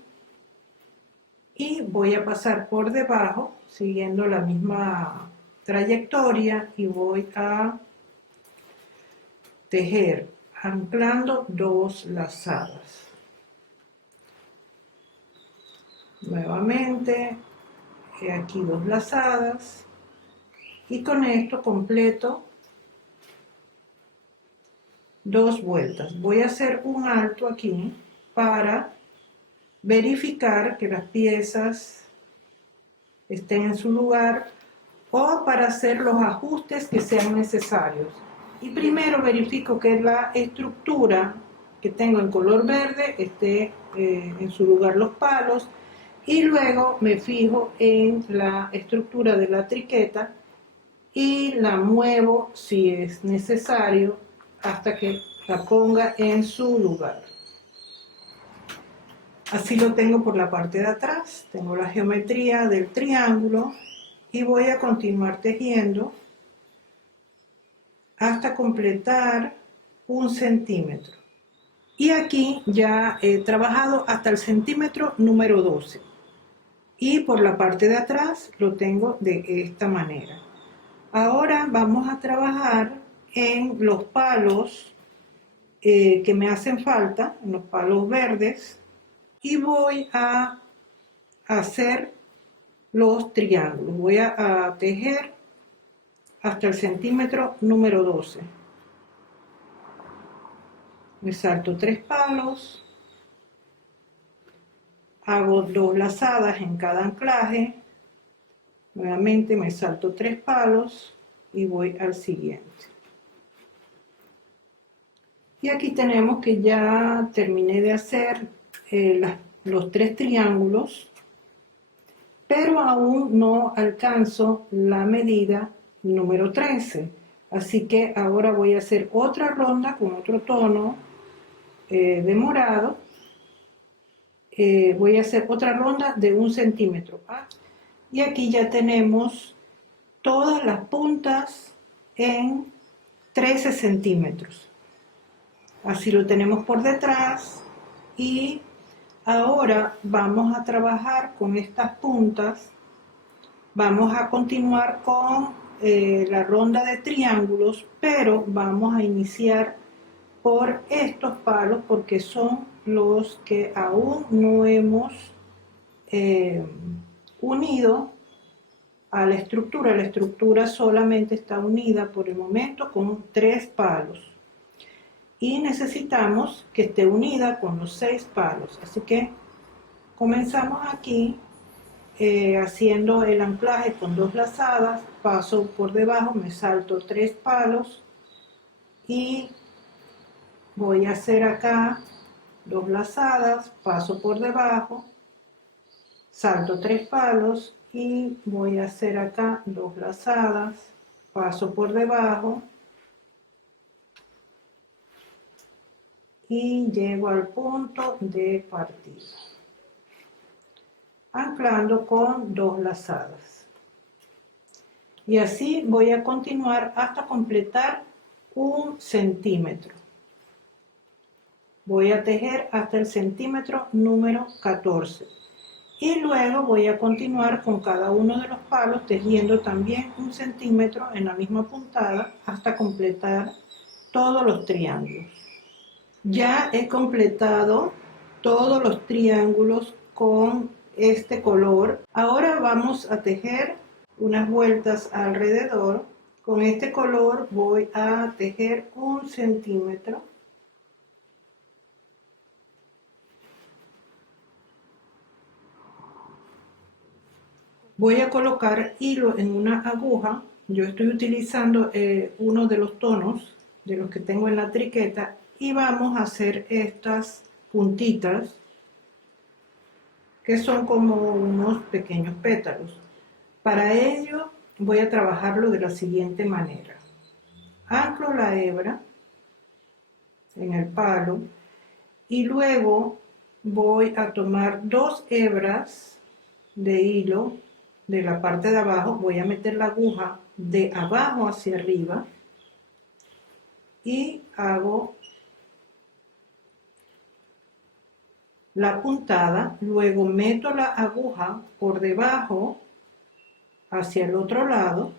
y voy a pasar por debajo siguiendo la misma trayectoria y voy a tejer anclando 2 lazadas. Nuevamente aquí 2 lazadas y con esto completo 2 vueltas. Voy a hacer un alto aquí para verificar que las piezas estén en su lugar o para hacer los ajustes que sean necesarios. Y primero verifico que la estructura que tengo en color verde esté en su lugar los palos y luego me fijo en la estructura de la triqueta y la muevo si es necesario hasta que la ponga en su lugar. Así lo tengo por la parte de atrás, tengo la geometría del triángulo y voy a continuar tejiendo hasta completar 1 centímetro. Y aquí ya he trabajado hasta el centímetro número 12. Y por la parte de atrás lo tengo de esta manera. Ahora vamos a trabajar en los palos que me hacen falta, en los palos verdes. Y voy a hacer los triángulos. Voy a tejer hasta el centímetro número 12. Me salto 3 palos, hago 2 lazadas en cada anclaje, nuevamente me salto 3 palos y voy al siguiente. Y aquí tenemos que ya terminé de hacer los 3 triángulos, pero aún no alcanzo la medida número 13. Así que ahora voy a hacer otra ronda con otro tono de morado. Voy a hacer otra ronda de 1 centímetro. Y aquí ya tenemos todas las puntas en 13 centímetros. Así lo tenemos por detrás. Y ahora vamos a trabajar con estas puntas. Vamos a continuar con la ronda de triángulos, pero vamos a iniciar por estos palos porque son los que aún no hemos unido a la estructura. La estructura solamente está unida por el momento con 3 palos. Y necesitamos que esté unida con los 6 palos. Así que comenzamos aquí haciendo el anclaje con 2 lazadas, paso por debajo, me salto 3 palos y voy a hacer acá 2 lazadas, paso por debajo, salto 3 palos y voy a hacer acá 2 lazadas, paso por debajo y llego al punto de partida, anclando con 2 lazadas. Y así voy a continuar hasta completar 1 centímetro. Voy a tejer hasta el centímetro número 14. Y luego voy a continuar con cada uno de los palos tejiendo también 1 centímetro en la misma puntada hasta completar todos los triángulos. Ya he completado todos los triángulos con este color. Ahora vamos a tejer unas vueltas alrededor. Con este color voy a tejer 1 centímetro. Voy a colocar hilo en una aguja. Yo estoy utilizando uno de los tonos de los que tengo en la triqueta y vamos a hacer estas puntitas que son como unos pequeños pétalos. Para ello voy a trabajarlo de la siguiente manera. Anclo la hebra en el palo y luego voy a tomar 2 hebras de hilo de la parte de abajo, voy a meter la aguja de abajo hacia arriba y hago la puntada, luego meto la aguja por debajo hacia el otro lado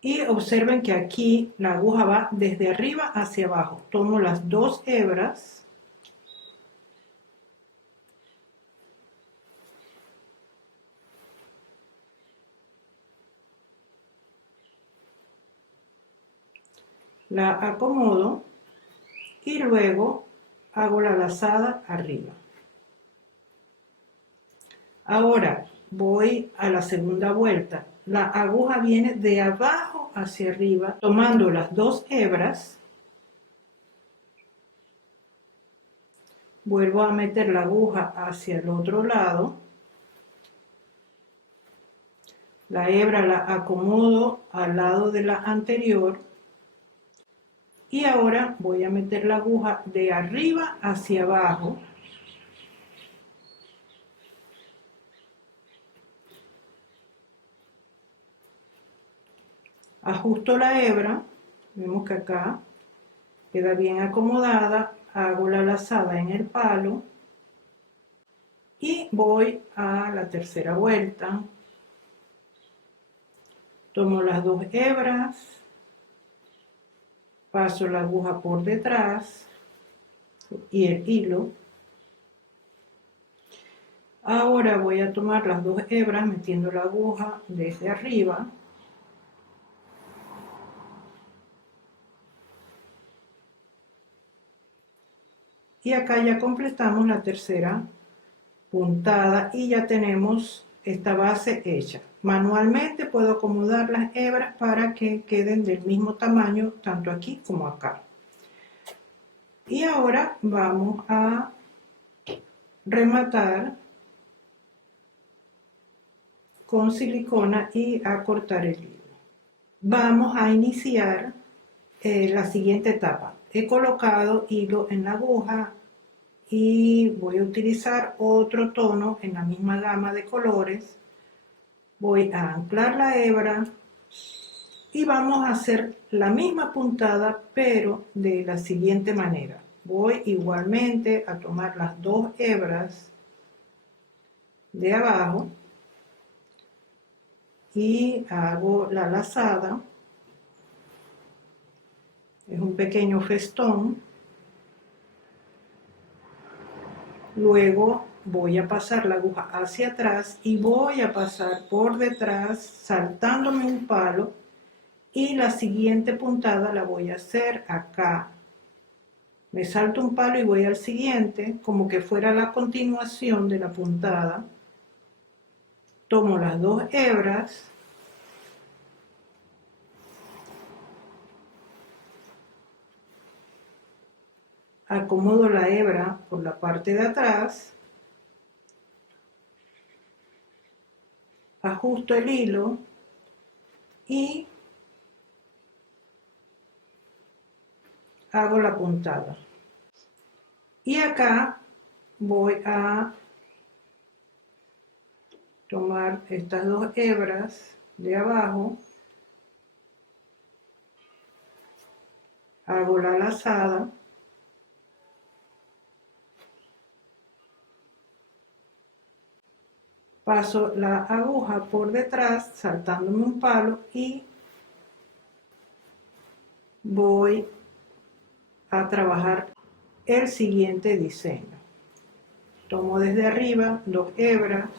y observen que aquí la aguja va desde arriba hacia abajo. Tomo las 2 hebras la acomodo y luego hago la lazada arriba. Ahora voy a la segunda vuelta. La aguja viene de abajo hacia arriba, tomando las 2 hebras. Vuelvo a meter la aguja hacia el otro lado. La hebra la acomodo al lado de la anterior. Y ahora voy a meter la aguja de arriba hacia abajo. Ajusto la hebra, vemos que acá queda bien acomodada, hago la lazada en el palo y voy a la tercera vuelta. Tomo las 2 hebras, paso la aguja por detrás y el hilo. Ahora voy a tomar las 2 hebras metiendo la aguja desde arriba. Y acá ya completamos la tercera puntada y ya tenemos esta base hecha. Manualmente puedo acomodar las hebras para que queden del mismo tamaño tanto aquí como acá. Y ahora vamos a rematar con silicona y a cortar el hilo. Vamos a iniciar la siguiente etapa. He colocado hilo en la aguja y voy a utilizar otro tono en la misma gama de colores. Voy a anclar la hebra y vamos a hacer la misma puntada pero de la siguiente manera. Voy igualmente a tomar las 2 hebras de abajo y hago la lazada. Es un pequeño festón. Luego voy a pasar la aguja hacia atrás y voy a pasar por detrás saltándome un palo, y la siguiente puntada la voy a hacer acá. Me salto un palo y voy al siguiente, como que fuera la continuación de la puntada. Tomo las 2 hebras, acomodo la hebra por la parte de atrás, ajusto el hilo y hago la puntada. Y acá voy a tomar estas 2 hebras de abajo, hago la lazada, paso la aguja por detrás saltándome un palo y voy a trabajar el siguiente diseño. Tomo desde arriba 2 hebras,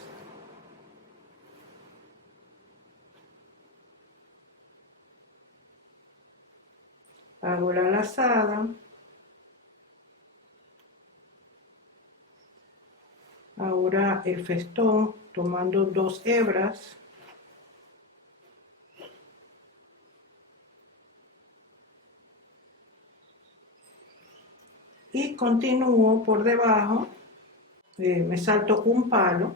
hago la lazada, ahora el festón tomando 2 hebras, y continúo por debajo, me salto un palo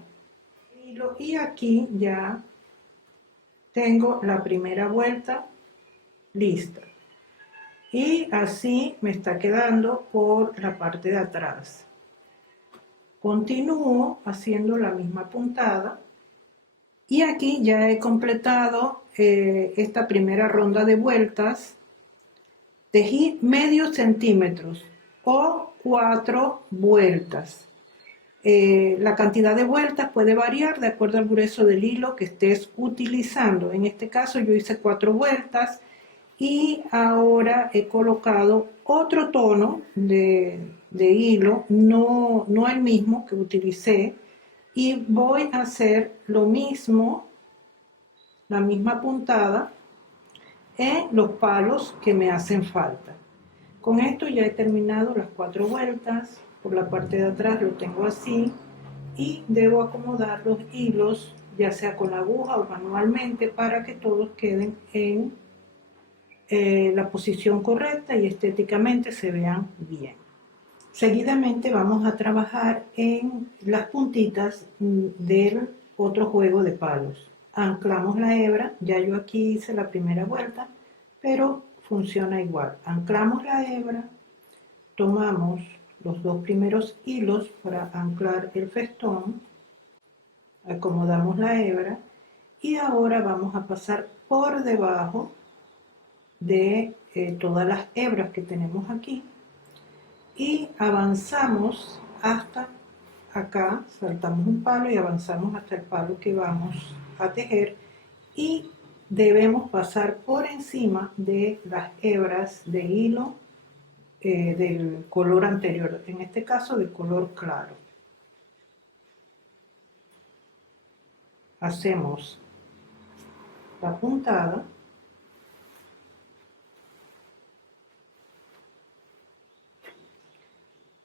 y aquí ya tengo la primera vuelta lista, y así me está quedando por la parte de atrás. Continúo haciendo la misma puntada y aquí ya he completado esta primera ronda de vueltas. Tejí medio centímetros o 4 vueltas. La cantidad de vueltas puede variar de acuerdo al grueso del hilo que estés utilizando. En este caso yo hice 4 vueltas y ahora he colocado otro tono de hilo, no el mismo que utilicé, y voy a hacer lo mismo, la misma puntada en los palos que me hacen falta. Con esto ya he terminado las 4 vueltas. Por la parte de atrás lo tengo así y debo acomodar los hilos ya sea con la aguja o manualmente para que todos queden en la posición correcta y estéticamente se vean bien. Seguidamente vamos a trabajar en las puntitas del otro juego de palos. Anclamos la hebra, ya yo aquí hice la primera vuelta, pero funciona igual. Anclamos la hebra, tomamos los 2 primeros hilos para anclar el festón, acomodamos la hebra y ahora vamos a pasar por debajo de todas las hebras que tenemos aquí y avanzamos hasta acá, saltamos un palo y avanzamos hasta el palo que vamos a tejer, y debemos pasar por encima de las hebras de hilo del color anterior, en este caso de color claro. Hacemos la puntada,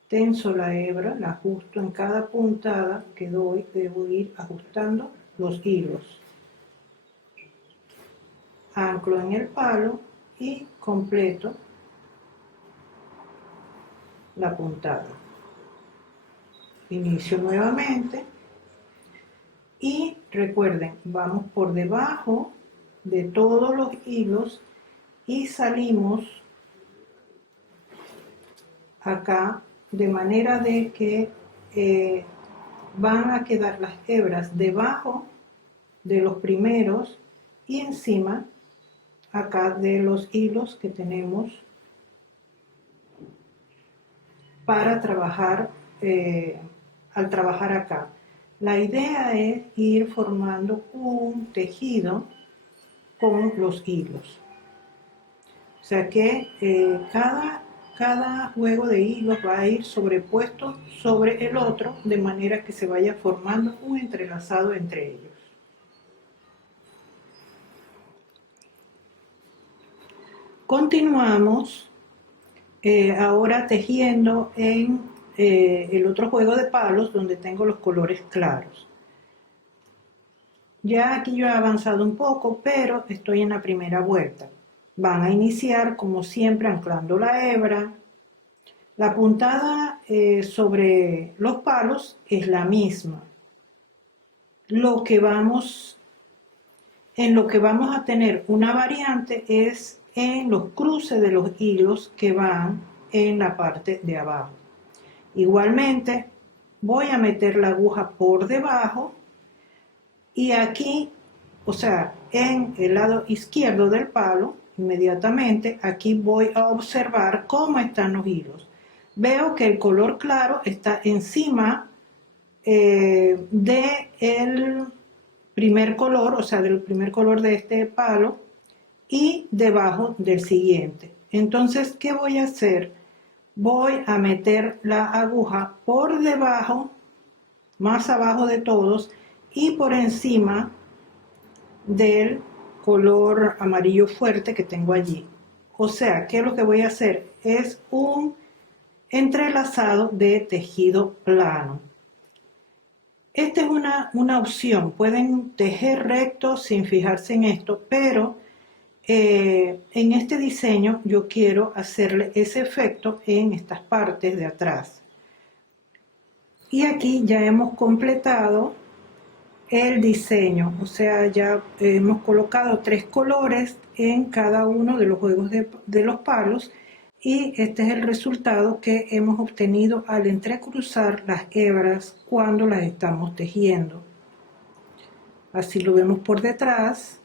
tenso la hebra, la ajusto en cada puntada que doy, debo ir ajustando los hilos. Anclo en el palo y completo la puntada. Inicio nuevamente y recuerden, vamos por debajo de todos los hilos y salimos acá de manera de que van a quedar las hebras debajo de los primeros y encima acá de los hilos que tenemos para trabajar al trabajar acá. La idea es ir formando un tejido con los hilos. O sea que cada cada juego de hilos va a ir sobrepuesto sobre el otro, de manera que se vaya formando un entrelazado entre ellos. Continuamos ahora tejiendo en el otro juego de palos donde tengo los colores claros. Ya aquí yo he avanzado un poco, pero estoy en la primera vuelta. Van a iniciar como siempre anclando la hebra. La puntada sobre los palos es la misma. En lo que vamos a tener una variante es en los cruces de los hilos que van en la parte de abajo. Igualmente voy a meter la aguja por debajo y aquí, o sea, en el lado izquierdo del palo, inmediatamente aquí voy a observar cómo están los hilos. Veo que el color claro está encima del primer color, o sea, del primer color de este palo y debajo del siguiente. Entonces, ¿qué voy a hacer? Voy a meter la aguja por debajo, más abajo de todos, y por encima del color amarillo fuerte que tengo allí. O sea, que lo que voy a hacer es un entrelazado de tejido plano. Esta es una opción, pueden tejer recto sin fijarse en esto, pero en este diseño yo quiero hacerle ese efecto en estas partes de atrás. Y aquí ya hemos completado el diseño, o sea, ya hemos colocado 3 colores en cada uno de los juegos de los palos y este es el resultado que hemos obtenido al entrecruzar las hebras cuando las estamos tejiendo. Así lo vemos por detrás.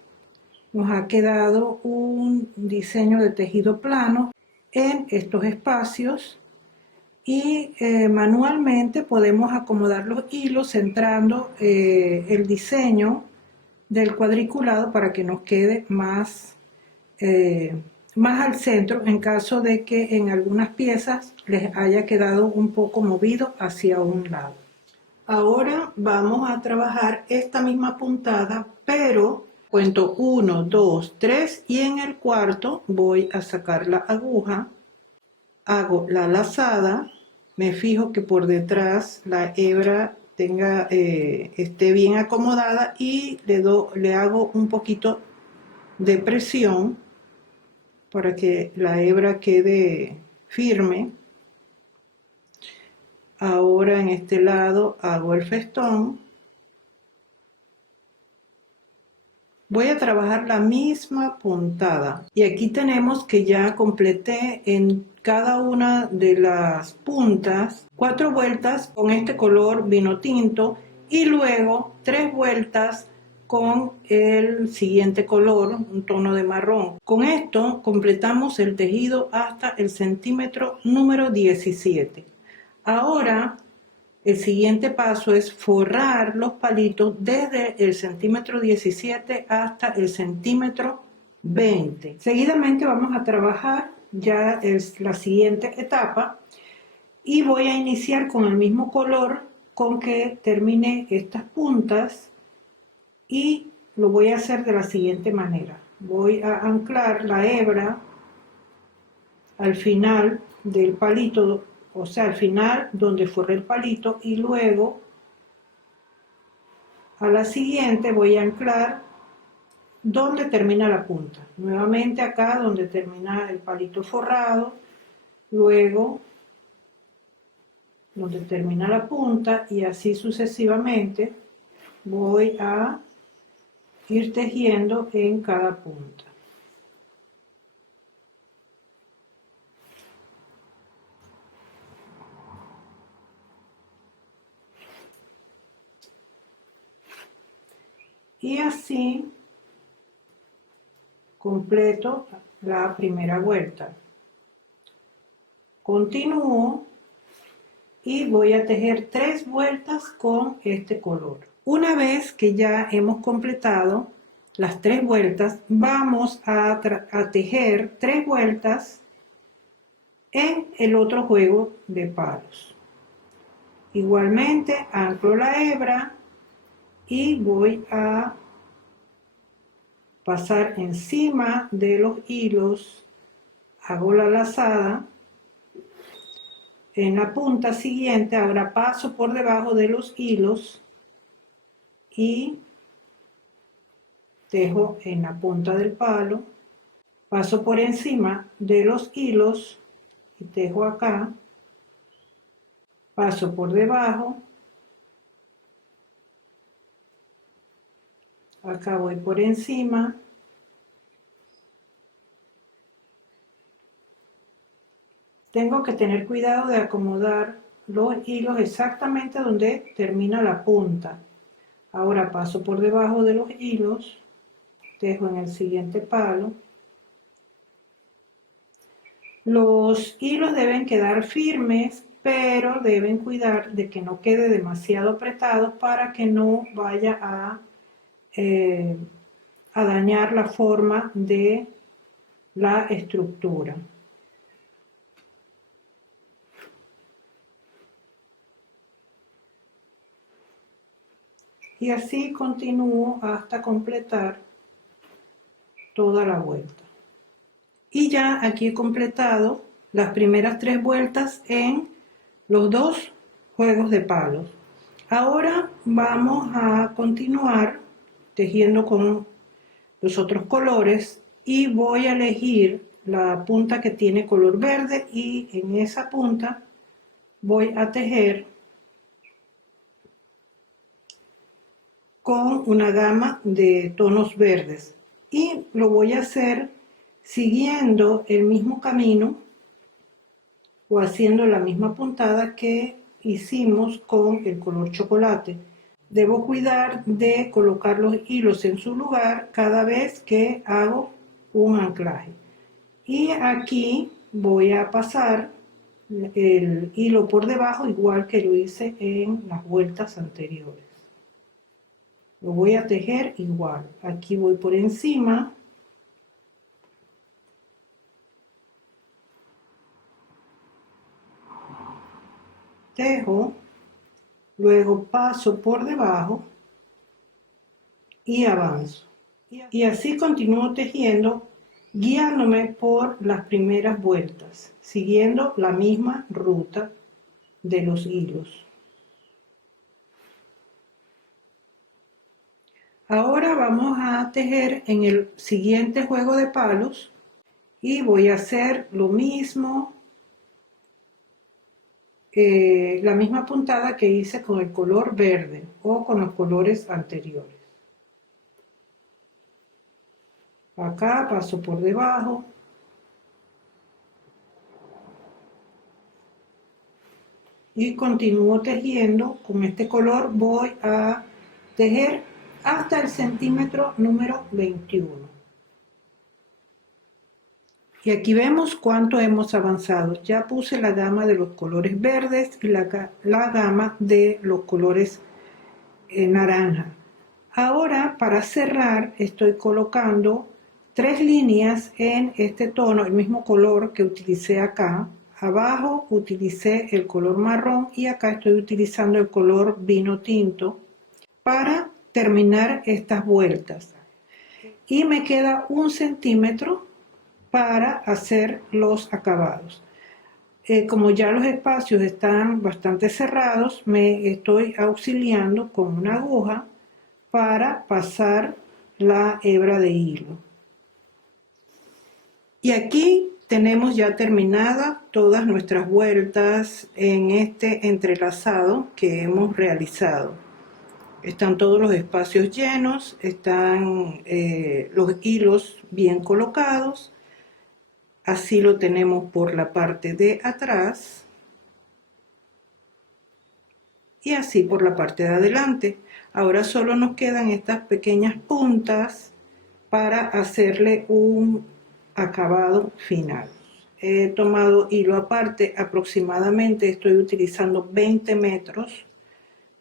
Nos ha quedado un diseño de tejido plano en estos espacios y manualmente podemos acomodar los hilos centrando el diseño del cuadriculado para que nos quede más al centro en caso de que en algunas piezas les haya quedado un poco movido hacia un lado. Ahora vamos a trabajar esta misma puntada, pero cuento 1, 2, 3 y en el cuarto voy a sacar la aguja, hago la lazada, me fijo que por detrás la hebra esté bien acomodada y le hago un poquito de presión para que la hebra quede firme. Ahora en este lado hago el festón. Voy a trabajar la misma puntada y aquí tenemos que ya completé en cada una de las puntas 4 vueltas con este color vino tinto y luego 3 vueltas con el siguiente color, un tono de marrón. Con esto completamos el tejido hasta el centímetro número 17. Ahora el siguiente paso es forrar los palitos desde el centímetro 17 hasta el centímetro 20. Seguidamente vamos a trabajar, ya es la siguiente etapa, y voy a iniciar con el mismo color con que terminé estas puntas y lo voy a hacer de la siguiente manera. Voy a anclar la hebra al final del palito, o sea, al final donde forré el palito y luego a la siguiente voy a anclar donde termina la punta. Nuevamente acá donde termina el palito forrado, luego donde termina la punta y así sucesivamente voy a ir tejiendo en cada punta. Y así completo la primera vuelta. Continúo y voy a tejer 3 vueltas con este color. Una vez que ya hemos completado las 3 vueltas, vamos a tejer 3 vueltas en el otro juego de palos. Igualmente anclo la hebra y voy a pasar encima de los hilos, hago la lazada en la punta siguiente. Ahora paso por debajo de los hilos y tejo en la punta del palo, paso por encima de los hilos y tejo acá, paso por debajo, acá voy por encima, tengo que tener cuidado de acomodar los hilos exactamente donde termina la punta. Ahora paso por debajo de los hilos, tejo en el siguiente palo. Los hilos deben quedar firmes, pero deben cuidar de que no quede demasiado apretados para que no vaya a dañar la forma de la estructura. Y así continúo hasta completar toda la vuelta. Y ya aquí he completado las primeras 3 vueltas en los 2 juegos de palos. Ahora vamos a continuar tejiendo con los otros colores y voy a elegir la punta que tiene color verde y en esa punta voy a tejer con una gama de tonos verdes y lo voy a hacer siguiendo el mismo camino o haciendo la misma puntada que hicimos con el color chocolate. Debo cuidar de colocar los hilos en su lugar cada vez que hago un anclaje. Y aquí voy a pasar el hilo por debajo igual que lo hice en las vueltas anteriores. Lo voy a tejer igual. Aquí voy por encima. Tejo. Luego paso por debajo y avanzo. Y así continúo tejiendo, guiándome por las primeras vueltas, siguiendo la misma ruta de los hilos. Ahora vamos a tejer en el siguiente juego de palos y voy a hacer lo mismo, la misma puntada que hice con el color verde o con los colores anteriores. Acá paso por debajo. Y continúo tejiendo con este color. Voy a tejer hasta el centímetro número 21. Y aquí vemos cuánto hemos avanzado. Ya puse la gama de los colores verdes y la gama de los colores naranja. Ahora, para cerrar, estoy colocando 3 líneas en este tono, el mismo color que utilicé acá. Abajo utilicé el color marrón y acá estoy utilizando el color vino tinto para terminar estas vueltas. Y me queda 1 centímetro para hacer los acabados. Como ya los espacios están bastante cerrados, me estoy auxiliando con una aguja para pasar la hebra de hilo. Y aquí tenemos ya terminadas todas nuestras vueltas en este entrelazado que hemos realizado. Están todos los espacios llenos, están los hilos bien colocados. Así lo tenemos por la parte de atrás y así por la parte de adelante. Ahora solo nos quedan estas pequeñas puntas para hacerle un acabado final. He tomado hilo aparte, aproximadamente estoy utilizando 20 metros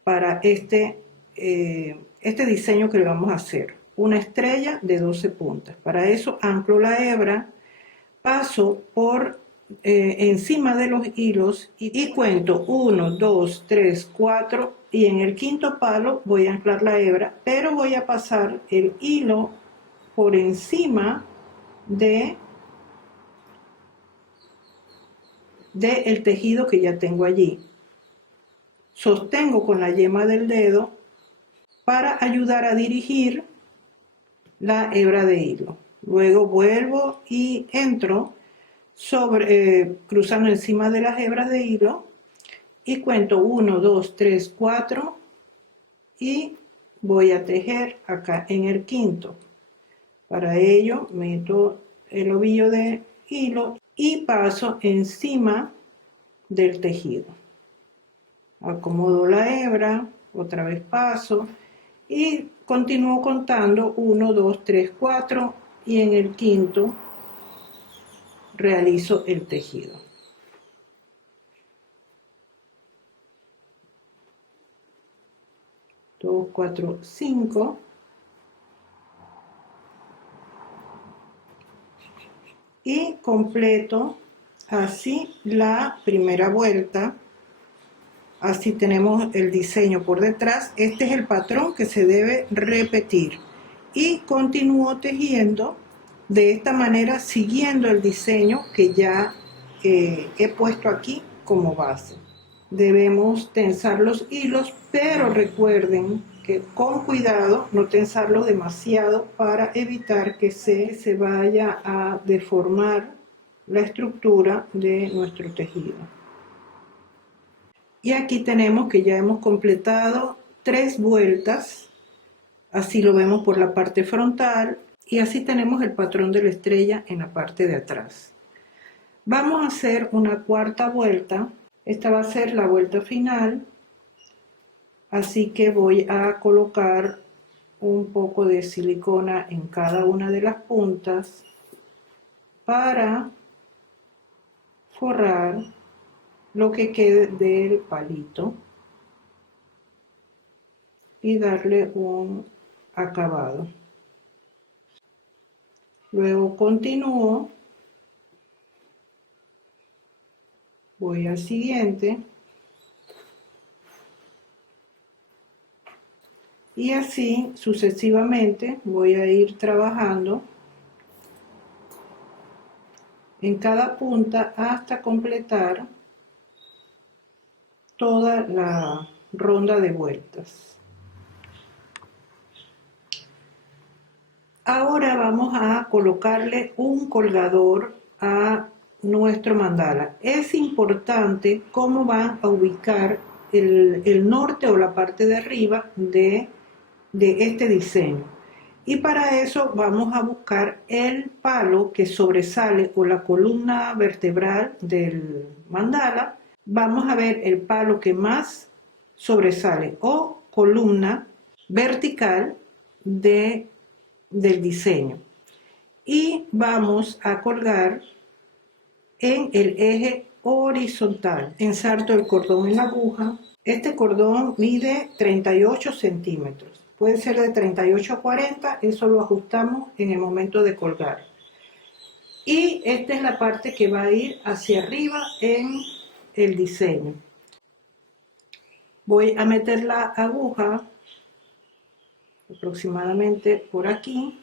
para este diseño que le vamos a hacer. Una estrella de 12 puntas. Para eso anclo la hebra, paso por encima de los hilos y cuento 1, 2, 3, 4 y en el quinto palo voy a anclar la hebra, pero voy a pasar el hilo por encima de el tejido que ya tengo allí. Sostengo con la yema del dedo para ayudar a dirigir la hebra de hilo. Luego vuelvo y entro cruzando encima de las hebras de hilo y cuento 1, 2, 3, 4 y voy a tejer acá en el quinto. Para ello meto el ovillo de hilo y paso encima del tejido. Acomodo la hebra, otra vez paso y continúo contando 1, 2, 3, 4 y en el quinto realizo el tejido. Dos, cuatro, 5 y completo así la primera vuelta. Así tenemos el diseño por detrás. Este es el patrón que se debe repetir y continúo tejiendo de esta manera siguiendo el diseño que ya he puesto aquí como base. Debemos tensar los hilos, pero recuerden que con cuidado no tensarlos demasiado para evitar que se vaya a deformar la estructura de nuestro tejido. Y aquí tenemos que ya hemos completado 3 vueltas, así lo vemos por la parte frontal y así tenemos el patrón de la estrella en la parte de atrás. Vamos a hacer una cuarta vuelta, esta va a ser la vuelta final, así que voy a colocar un poco de silicona en cada una de las puntas para forrar lo que quede del palito y darle un acabado. Luego continúo, voy al siguiente y así sucesivamente voy a ir trabajando en cada punta hasta completar toda la ronda de vueltas. Ahora vamos a colocarle un colgador a nuestro mandala. Es importante cómo van a ubicar el norte o la parte de arriba de este diseño. Y para eso vamos a buscar el palo que sobresale o la columna vertebral del mandala. Vamos a ver el palo que más sobresale o columna vertical del diseño y vamos a colgar en el eje horizontal. Ensarto el cordón en la aguja. Este cordón mide 38 centímetros. Puede ser de 38 a 40, eso lo ajustamos en el momento de colgar. Y esta es la parte que va a ir hacia arriba en el diseño. Voy a meter la aguja aproximadamente por aquí.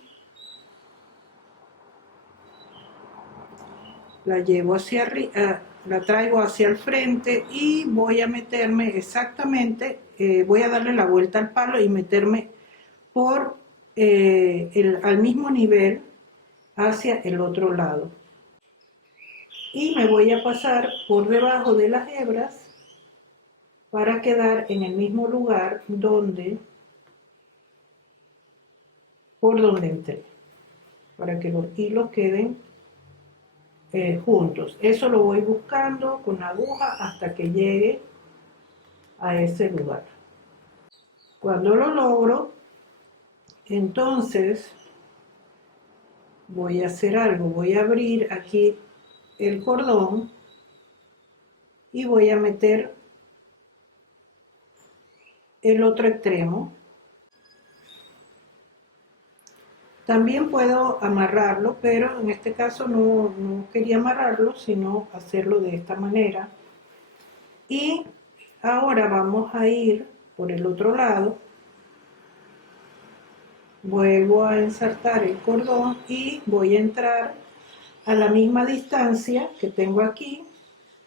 La llevo hacia arriba, la traigo hacia el frente y voy a meterme exactamente, voy a darle la vuelta al palo y meterme por al mismo nivel hacia el otro lado. Y me voy a pasar por debajo de las hebras para quedar en el mismo lugar por donde entré, para que los hilos queden juntos. Eso lo voy buscando con la aguja hasta que llegue a ese lugar. Cuando lo logro, entonces voy a hacer algo. Voy a abrir aquí el cordón y voy a meter el otro extremo También puedo amarrarlo, pero en este caso no quería amarrarlo, sino hacerlo de esta manera. Y ahora vamos a ir por el otro lado. Vuelvo a ensartar el cordón y voy a entrar a la misma distancia que tengo aquí.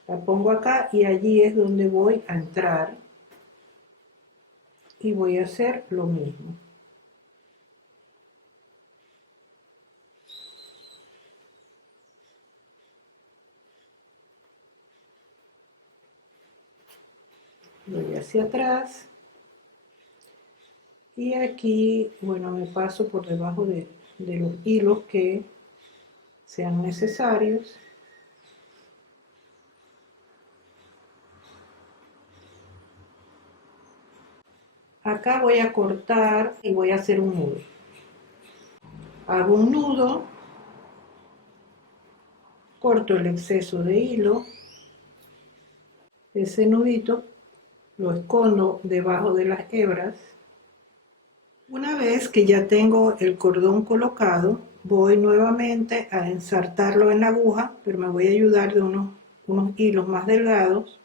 La pongo acá y allí es donde voy a entrar. Y voy a hacer lo mismo. Voy hacia atrás y aquí, bueno, me paso por debajo de los hilos que sean necesarios. Acá voy a cortar y voy a hacer un nudo. Hago un nudo, corto el exceso de hilo, ese nudito lo escondo debajo de las hebras. Una vez que ya tengo el cordón colocado, voy nuevamente a ensartarlo en la aguja, pero me voy a ayudar de unos hilos más delgados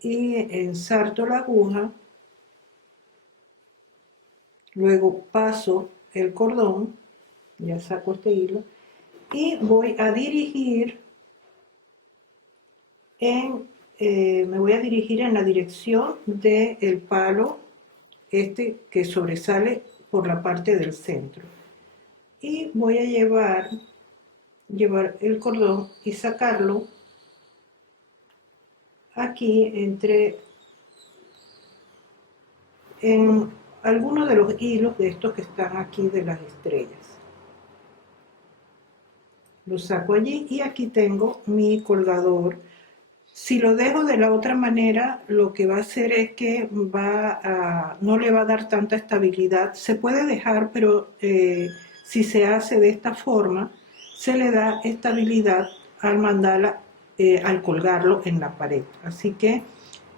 y ensarto la aguja. Luego paso el cordón, ya saco este hilo y voy a dirigir me voy a dirigir en la dirección del palo que sobresale por la parte del centro, y voy a llevar el cordón y sacarlo aquí en alguno de los hilos de estos que están aquí de las estrellas. Lo saco allí y aquí tengo mi colgador. Si lo dejo de la otra manera, lo que va a hacer es que no le va a dar tanta estabilidad. Se puede dejar, pero si se hace de esta forma, se le da estabilidad al mandala, al colgarlo en la pared. Así que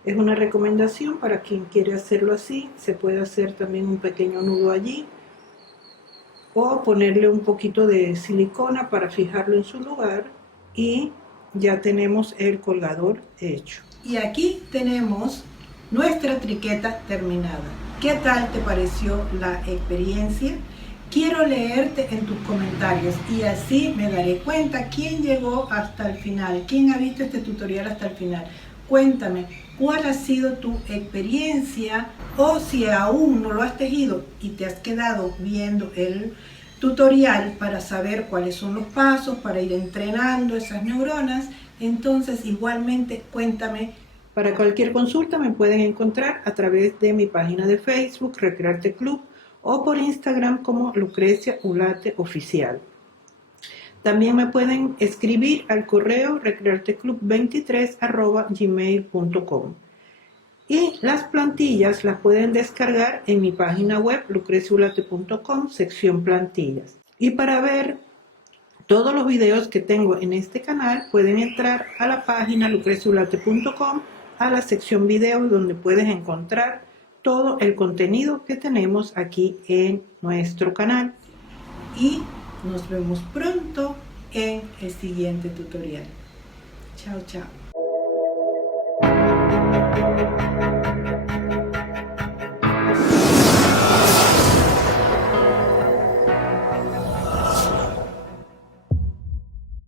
es una recomendación para quien quiere hacerlo así. Se puede hacer también un pequeño nudo allí, o ponerle un poquito de silicona para fijarlo en su lugar, y ya tenemos el colgador hecho. Y aquí tenemos nuestra triqueta terminada. ¿Qué tal te pareció la experiencia? Quiero leerte en tus comentarios y así me daré cuenta quién llegó hasta el final, quién ha visto este tutorial hasta el final. Cuéntame, ¿cuál ha sido tu experiencia? O si aún no lo has tejido y te has quedado viendo el tutorial para saber cuáles son los pasos, para ir entrenando esas neuronas, entonces igualmente cuéntame. Para cualquier consulta me pueden encontrar a través de mi página de Facebook, Recrearte Club, o por Instagram como Lucrecia Ulate Oficial. También me pueden escribir al correo recrearteclub23@gmail.com. Y las plantillas las pueden descargar en mi página web lucreciaulate.com, sección plantillas. Y para ver todos los videos que tengo en este canal, pueden entrar a la página lucreciaulate.com, a la sección video, donde puedes encontrar todo el contenido que tenemos aquí en nuestro canal. Y nos vemos pronto en el siguiente tutorial. Chao, chao.